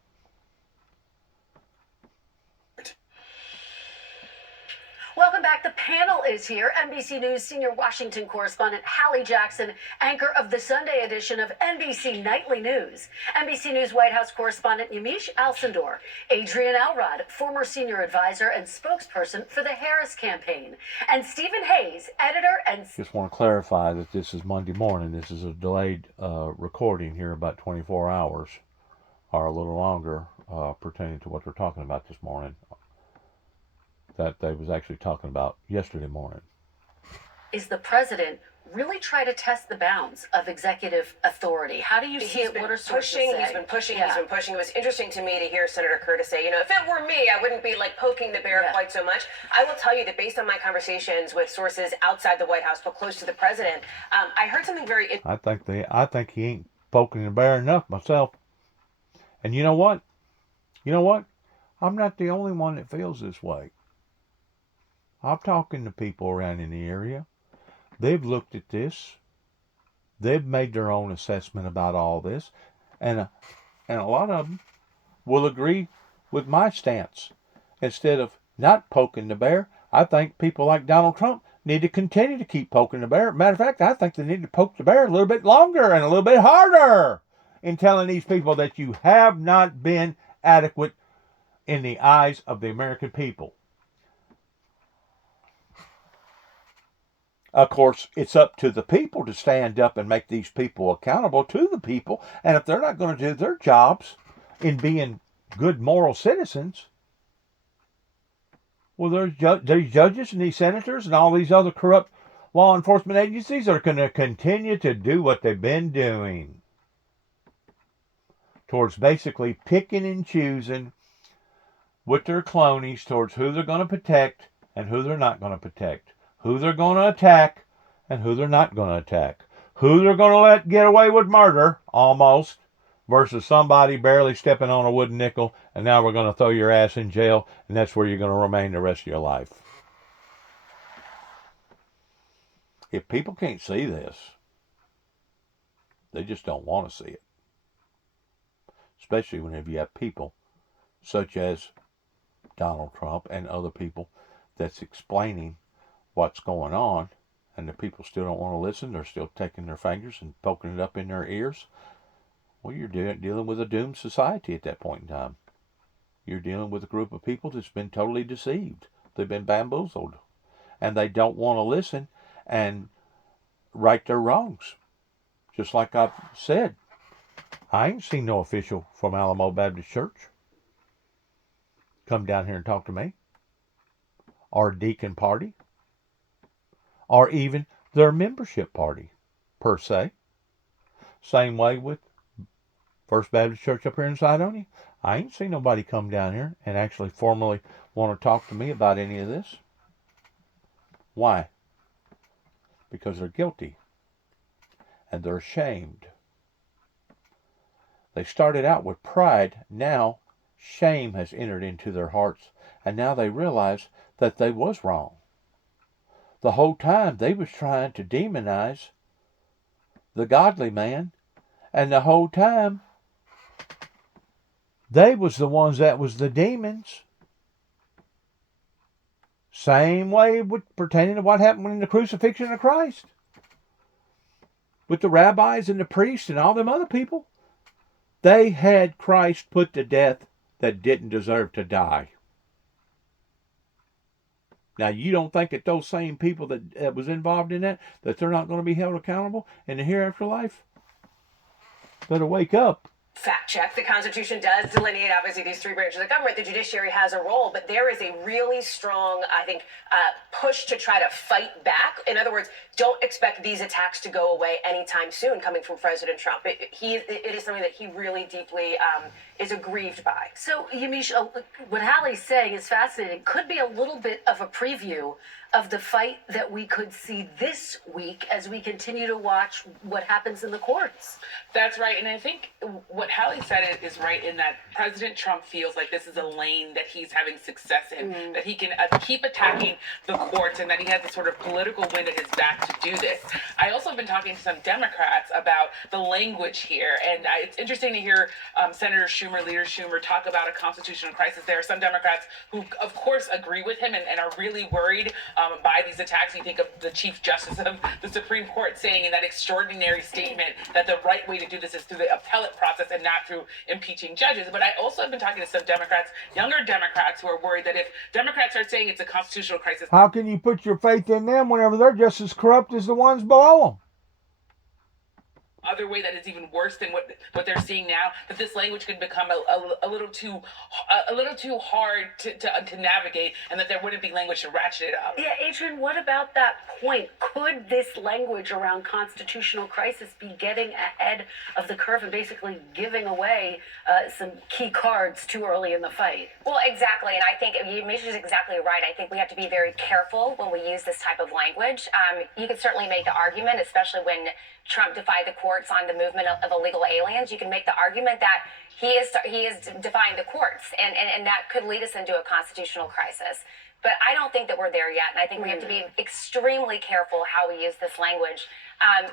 Welcome back. The panel is here. NBC News senior Washington correspondent Hallie Jackson, anchor of the Sunday edition of NBC Nightly News. NBC News White House correspondent Yamiche Alcindor. Adrian Elrod, former senior advisor and spokesperson for the Harris campaign. And Stephen Hayes, editor and... Just want to clarify that this is Monday morning. This is a delayed recording here, about 24 hours or a little longer, pertaining to what we're talking about this morning. That they was actually talking about yesterday morning. Is the president really try to test the bounds of executive authority? How do you see it? What are sources say? He's been pushing. It was interesting to me to hear Senator Curtis say, if it were me, I wouldn't be like poking the bear quite so much. I will tell you that based on my conversations with sources outside the White House but close to the president, I heard something very interesting. I think he ain't poking the bear enough myself. And you know what? I'm not the only one that feels this way. I'm talking to people around in the area. They've looked at this. They've made their own assessment about all this. And a lot of them will agree with my stance. Instead of not poking the bear, I think people like Donald Trump need to continue to keep poking the bear. Matter of fact, I think they need to poke the bear a little bit longer and a little bit harder in telling these people that you have not been adequate in the eyes of the American people. Of course, it's up to the people to stand up and make these people accountable to the people. And if they're not going to do their jobs in being good moral citizens, well, there's these judges and these senators and all these other corrupt law enforcement agencies are going to continue to do what they've been doing towards basically picking and choosing with their cronies towards who they're going to protect and who they're not going to protect, who they're going to attack and who they're not going to attack, who they're going to let get away with murder, almost, versus somebody barely stepping on a wooden nickel, and now we're going to throw your ass in jail, and that's where you're going to remain the rest of your life. If people can't see this, they just don't want to see it. Especially whenever you have people such as Donald Trump and other people that's explaining what's going on, and the people still don't want to listen. They're still taking their fingers and poking it up in their ears. Well, you're dealing with a doomed society at that point in time. You're dealing with a group of people that's been totally deceived. They've been bamboozled. And they don't want to listen and right their wrongs. Just like I've said, I ain't seen no official from Alamo Baptist Church come down here and talk to me, or deacon party, or even their membership party, per se. Same way with First Baptist Church up here in Sidonia. I ain't seen nobody come down here and actually formally want to talk to me about any of this. Why? Because they're guilty. And they're ashamed. They started out with pride. Now shame has entered into their hearts. And now they realize that they was wrong. The whole time they was trying to demonize the godly man. And the whole time they was the ones that was the demons. Same way with pertaining to what happened in the crucifixion of Christ. With the rabbis and the priests and all them other people. They had Christ put to death that didn't deserve to die. Now, you don't think that those same people that was involved in that they're not going to be held accountable in the hereafter life? Better wake up. Fact check. The Constitution does delineate, obviously, these three branches of government. The judiciary has a role, but there is a really strong, I think, push to try to fight back. In other words, don't expect these attacks to go away anytime soon coming from President Trump. It is something that he really deeply is aggrieved by. So, Yamiche, what Hallie's saying is fascinating. Could be a little bit of a preview of the fight that we could see this week as we continue to watch what happens in the courts. That's right. And I think what Hallie said is right in that President Trump feels like this is a lane that he's having success in, that he can keep attacking the courts and that he has a sort of political wind at his back to do this. I also have been talking to some Democrats about the language here. And it's interesting to hear Senator Schumer, Leader Schumer, talk about a constitutional crisis. There are some Democrats who, of course, agree with him and are really worried by these attacks. You think of the Chief Justice of the Supreme Court saying in that extraordinary statement that the right way to do this is through the appellate process and not through impeaching judges. But I also have been talking to some Democrats, younger Democrats, who are worried that if Democrats are saying it's a constitutional crisis, how can you put your faith in them whenever they're just as corrupt as the ones below them? Other way that is even worse than what they're seeing now, that this language could become a little too hard to navigate, and that there wouldn't be language to ratchet it up. Yeah, Adrian, what about that point? Could this language around constitutional crisis be getting ahead of the curve and basically giving away some key cards too early in the fight? Well, exactly, and I think Yamiche is exactly right. I think we have to be very careful when we use this type of language. You could certainly make the argument, especially when Trump defied the courts on the movement of illegal aliens. You can make the argument that he is defying the courts, and that could lead us into a constitutional crisis. But I don't think that we're there yet, and I think we have to be extremely careful how we use this language.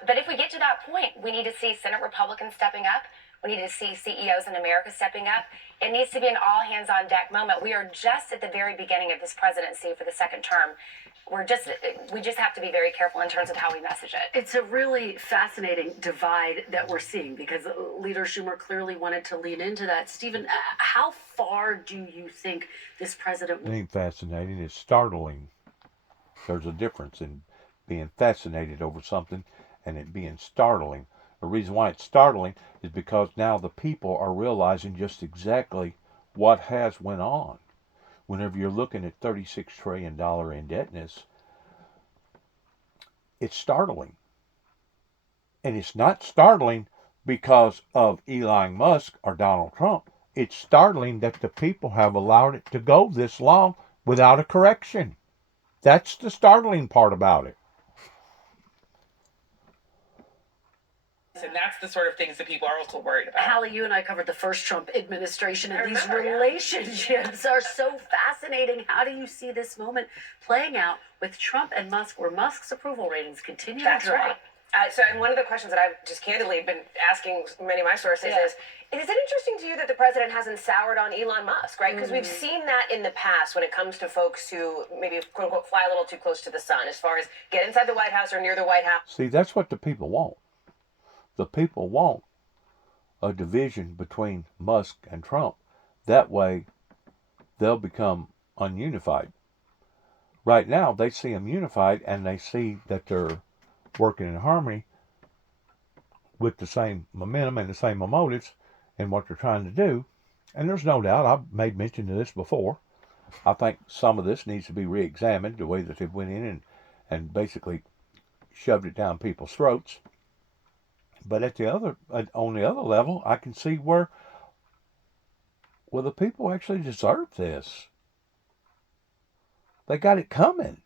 But if we get to that point, we need to see Senate Republicans stepping up. We need to see CEOs in America stepping up. It needs to be an all-hands-on-deck moment. We are just at the very beginning of this presidency for the second term. we just have to be very careful in terms of how we message it. It's a really fascinating divide that we're seeing because Leader Schumer clearly wanted to lean into that. Stephen, how far do you think this president... It ain't fascinating, it's startling. There's a difference in being fascinated over something and it being startling. The reason why it's startling is because now the people are realizing just exactly what has went on. Whenever you're looking at $36 trillion indebtedness, it's startling. And it's not startling because of Elon Musk or Donald Trump. It's startling that the people have allowed it to go this long without a correction. That's the startling part about it. And that's the sort of things that people are also worried about. Hallie, you and I covered the first Trump administration, and these relationships are so fascinating. How do you see this moment playing out with Trump and Musk, where Musk's approval ratings continue to drop? Right. And one of the questions that I've just candidly been asking many of my sources is it interesting to you that the president hasn't soured on Elon Musk, right? Because we've seen that in the past when it comes to folks who maybe, quote unquote, fly a little too close to the sun as far as get inside the White House or near the White House. See, that's what the people want. The people want a division between Musk and Trump. That way, they'll become ununified. Right now, they see them unified, and they see that they're working in harmony with the same momentum and the same motives in what they're trying to do. And there's no doubt, I've made mention of this before, I think some of this needs to be re-examined, the way that they went in and basically shoved it down people's throats. But on the other level, I can see where the people actually deserve this. They got it coming.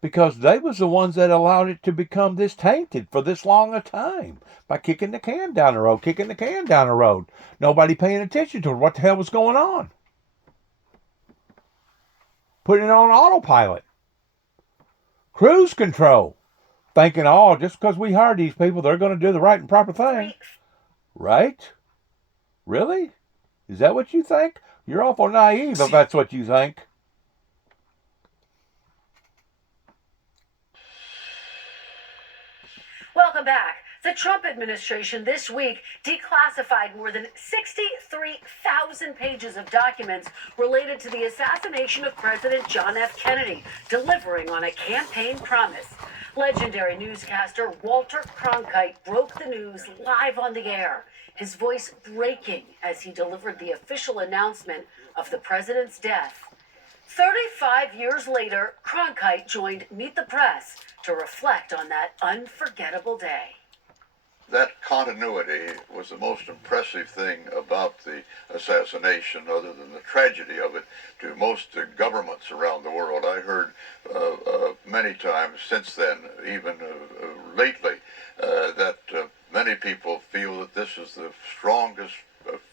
Because they was the ones that allowed it to become this tainted for this long a time. By kicking the can down the road. Nobody paying attention to what the hell was going on. Putting it on autopilot. Cruise control. Thinking, just because we hired these people, they're going to do the right and proper thing. Right? Really? Is that what you think? You're awful naive if that's what you think. Welcome back. The Trump administration this week declassified more than 63,000 pages of documents related to the assassination of President John F. Kennedy, delivering on a campaign promise. Legendary newscaster Walter Cronkite broke the news live on the air, his voice breaking as he delivered the official announcement of the president's death. 35 years later, Cronkite joined Meet the Press to reflect on that unforgettable day. That continuity was the most impressive thing about the assassination, other than the tragedy of it, to most governments around the world. I heard many times since then, even lately, that many people feel that this is the strongest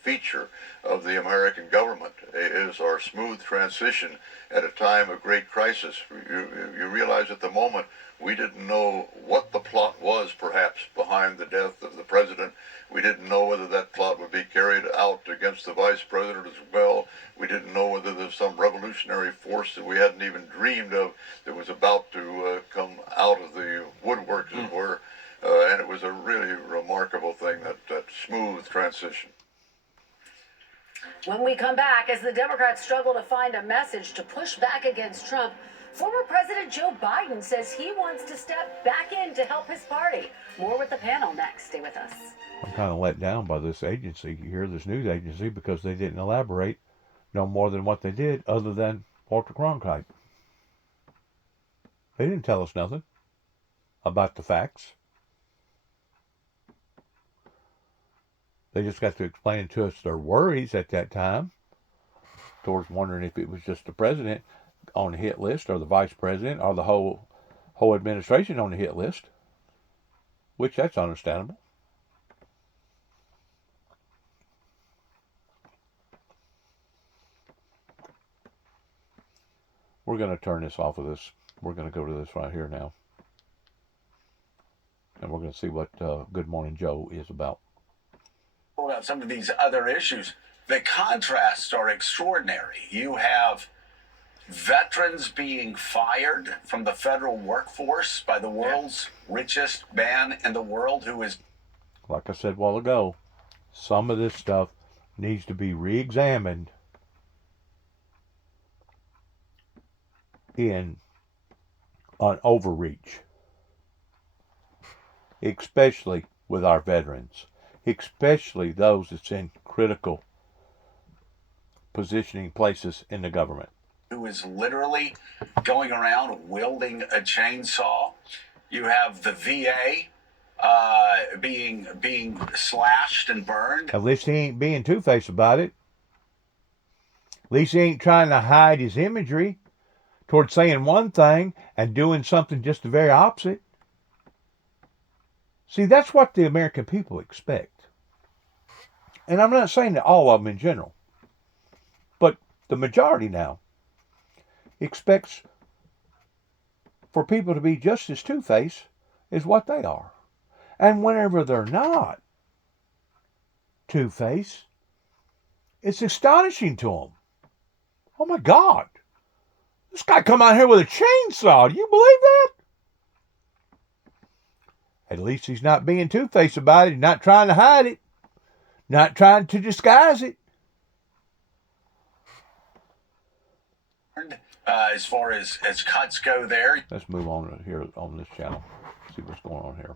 feature of the American government, is our smooth transition at a time of great crisis. You realize at the moment we didn't know what the plot was, perhaps, behind the death of the president. We didn't know whether that plot would be carried out against the vice president as well. We didn't know whether there's some revolutionary force that we hadn't even dreamed of that was about to come out of the woodwork, as it were. And it was a really remarkable thing, that smooth transition. When we come back, as the Democrats struggle to find a message to push back against Trump, former President Joe Biden says he wants to step back in to help his party. More with the panel next. Stay with us. I'm kind of let down by this agency here, this news agency, because they didn't elaborate no more than what they did, other than Walter Cronkite. They didn't tell us nothing about the facts. They just got to explain to us their worries at that time, towards wondering if it was just the president on the hit list, or the vice president, or the whole administration on the hit list, which that's understandable. We're going to turn this off of this. We're going to go to this right here now, and we're going to see what Good Morning Joe is about. About some of these other issues, the contrasts are extraordinary. You have veterans being fired from the federal workforce by the world's richest man in the world who is... Like I said a while ago, some of this stuff needs to be re-examined on overreach, especially with our veterans, especially those that's in critical positioning places in the government. Who is literally going around wielding a chainsaw. You have the VA being slashed and burned. At least he ain't being two-faced about it. At least he ain't trying to hide his imagery towards saying one thing and doing something just the very opposite. See, that's what the American people expect. And I'm not saying that all of them in general, but the majority now expects for people to be just as two-faced as what they are. And whenever they're not two-faced, it's astonishing to them. Oh my God, this guy come out here with a chainsaw. Do you believe that? At least he's not being two-faced about it. He's not trying to hide it. Not trying to disguise it. As far as cuts go there. Let's move on here on this channel. See what's going on here.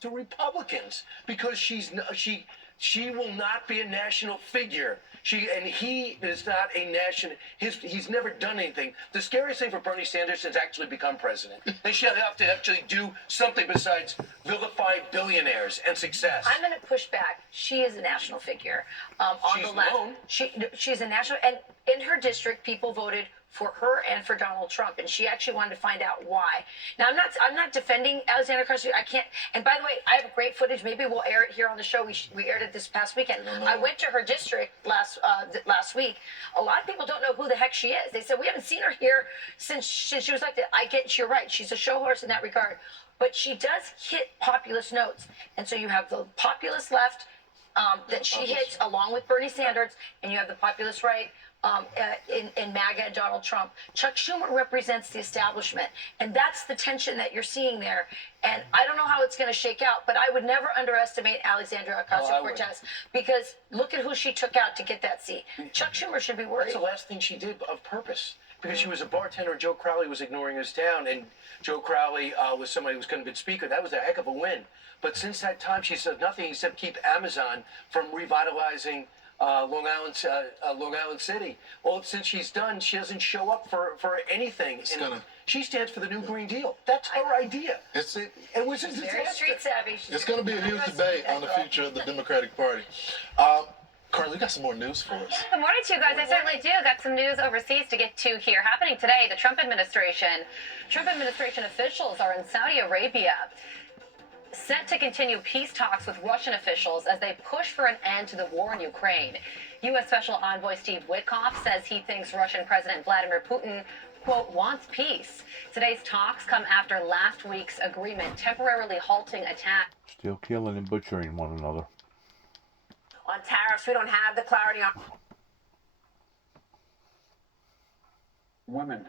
To Republicans because she will not be a national figure. He is not a national. He's never done anything. The scariest thing for Bernie Sanders is actually become president. They should have to actually do something besides vilify billionaires and success. I'm going to push back. She is a national figure. On She's the left, known. she's a national, and in her district, people voted for her and for Donald Trump, and she actually wanted to find out why. Now, I'm not defending Alexandria Ocasio. I can't. And by the way, I have great footage. Maybe we'll air it here on the show. We aired it this past weekend. I went to her district last week. A lot of people don't know who the heck she is. They said we haven't seen her here since she was elected. I get you're right. She's a show horse in that regard, but she does hit populist notes, and so you have the populist left that she hits along with Bernie Sanders, and you have the populist right. In MAGA and Donald Trump. Chuck Schumer represents the establishment, and that's the tension that you're seeing there. And I don't know how it's going to shake out, but I would never underestimate Alexandria Ocasio-Cortez because look at who she took out to get that seat. Chuck Schumer should be worried. That's the last thing she did of purpose because she was a bartender and Joe Crowley was ignoring us down, and Joe Crowley was somebody who was going to be speaker. That was a heck of a win. But since that time, she said nothing except keep Amazon from revitalizing Long Island City. Well, since she's done, she doesn't show up for anything. She stands for the New Green Deal. That's her idea. It was a disaster. Very street savvy. It's going to be a huge debate on the future of the Democratic Party. Carly, we got some more news for us. Good morning to you guys. I certainly do. Got some news overseas to get to here. Happening today, the Trump administration officials are in Saudi Arabia, set to continue peace talks with Russian officials as they push for an end to the war in Ukraine. U.S. Special Envoy Steve Witkoff says he thinks Russian President Vladimir Putin, quote, wants peace. Today's talks come after last week's agreement temporarily halting attacks. Still killing and butchering one another. On tariffs, we don't have the clarity on. Women,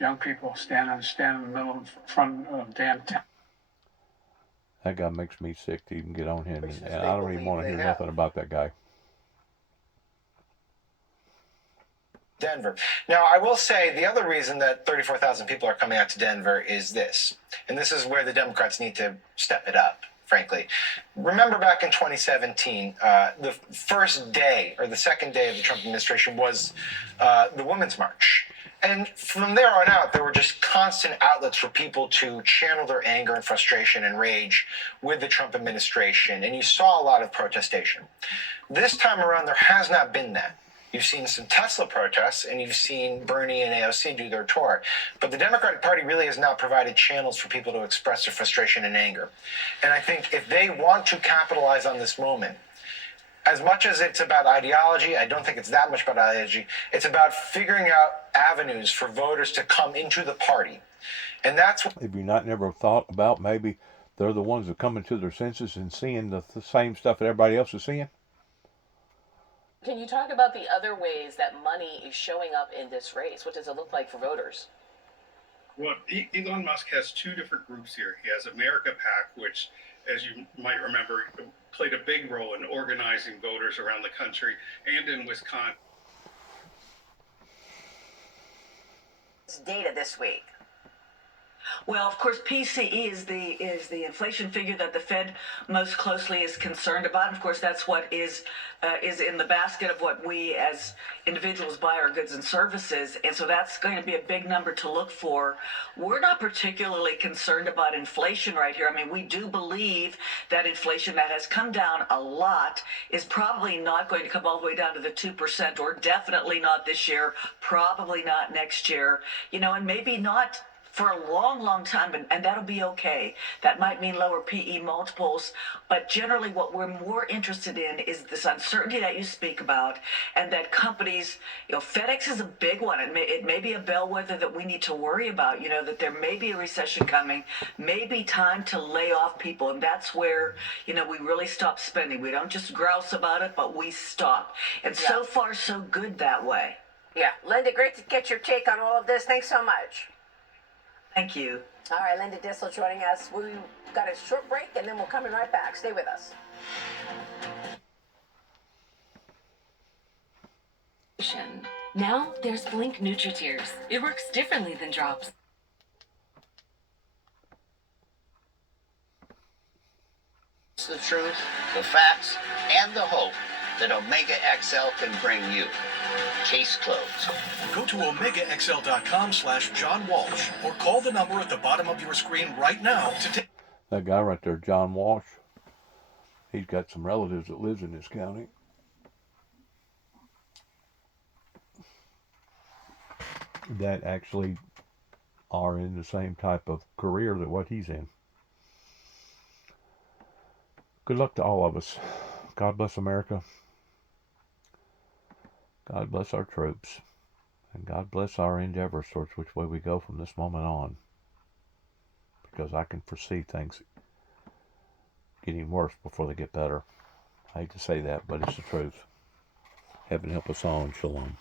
young people stand in the middle in front of damn town. That guy makes me sick to even get on him, and I don't even want to hear nothing about that guy. Denver. Now, I will say the other reason that 34,000 people are coming out to Denver is this, and this is where the Democrats need to step it up, frankly. Remember back in 2017, the first day or the second day of the Trump administration was the Women's March. And from there on out, there were just constant outlets for people to channel their anger and frustration and rage with the Trump administration. And you saw a lot of protestation. This time around, there has not been that. You've seen some Tesla protests, and you've seen Bernie and AOC do their tour. But the Democratic Party really has not provided channels for people to express their frustration and anger. And I think if they want to capitalize on this moment, as much as it's about ideology, I don't think it's that much about ideology. It's about figuring out avenues for voters to come into the party. And that's what... Have you not never thought about maybe they're the ones that come into their senses and seeing the same stuff that everybody else is seeing? Can you talk about the other ways that money is showing up in this race? What does it look like for voters? Well, Elon Musk has two different groups here. He has America PAC, which, as you might remember, played a big role in organizing voters around the country and in Wisconsin. Data this week. Well, of course, PCE is the inflation figure that the Fed most closely is concerned about. Of course, that's what is in the basket of what we as individuals buy our goods and services, and so that's going to be a big number to look for. We're not particularly concerned about inflation right here. I mean, we do believe that inflation that has come down a lot is probably not going to come all the way down to the 2%, or definitely not this year, probably not next year, and maybe not for a long, long time, and that'll be okay. That might mean lower PE multiples, but generally what we're more interested in is this uncertainty that you speak about, and that companies, FedEx is a big one. It may be a bellwether that we need to worry about, that there may be a recession coming, may be time to lay off people, and that's where, we really stop spending. We don't just grouse about it, but we stop. And so far, so good that way. Yeah. Linda, great to get your take on all of this. Thanks so much. Thank you. All right, Linda Dissel joining us. We've got a short break, and then we'll come right back. Stay with us. Now there's Blink NutriTears. It works differently than drops. It's the truth, the facts, and the hope that Omega XL can bring you. Case closed. Go to OmegaXL.com/John Walsh or call the number at the bottom of your screen right now to take. That guy right there, John Walsh, he's got some relatives that lives in this county. That actually are in the same type of career that what he's in. Good luck to all of us. God bless America. God bless our troops. And God bless our endeavors towards which way we go from this moment on. Because I can foresee things getting worse before they get better. I hate to say that, but it's the truth. Heaven help us all, and shalom.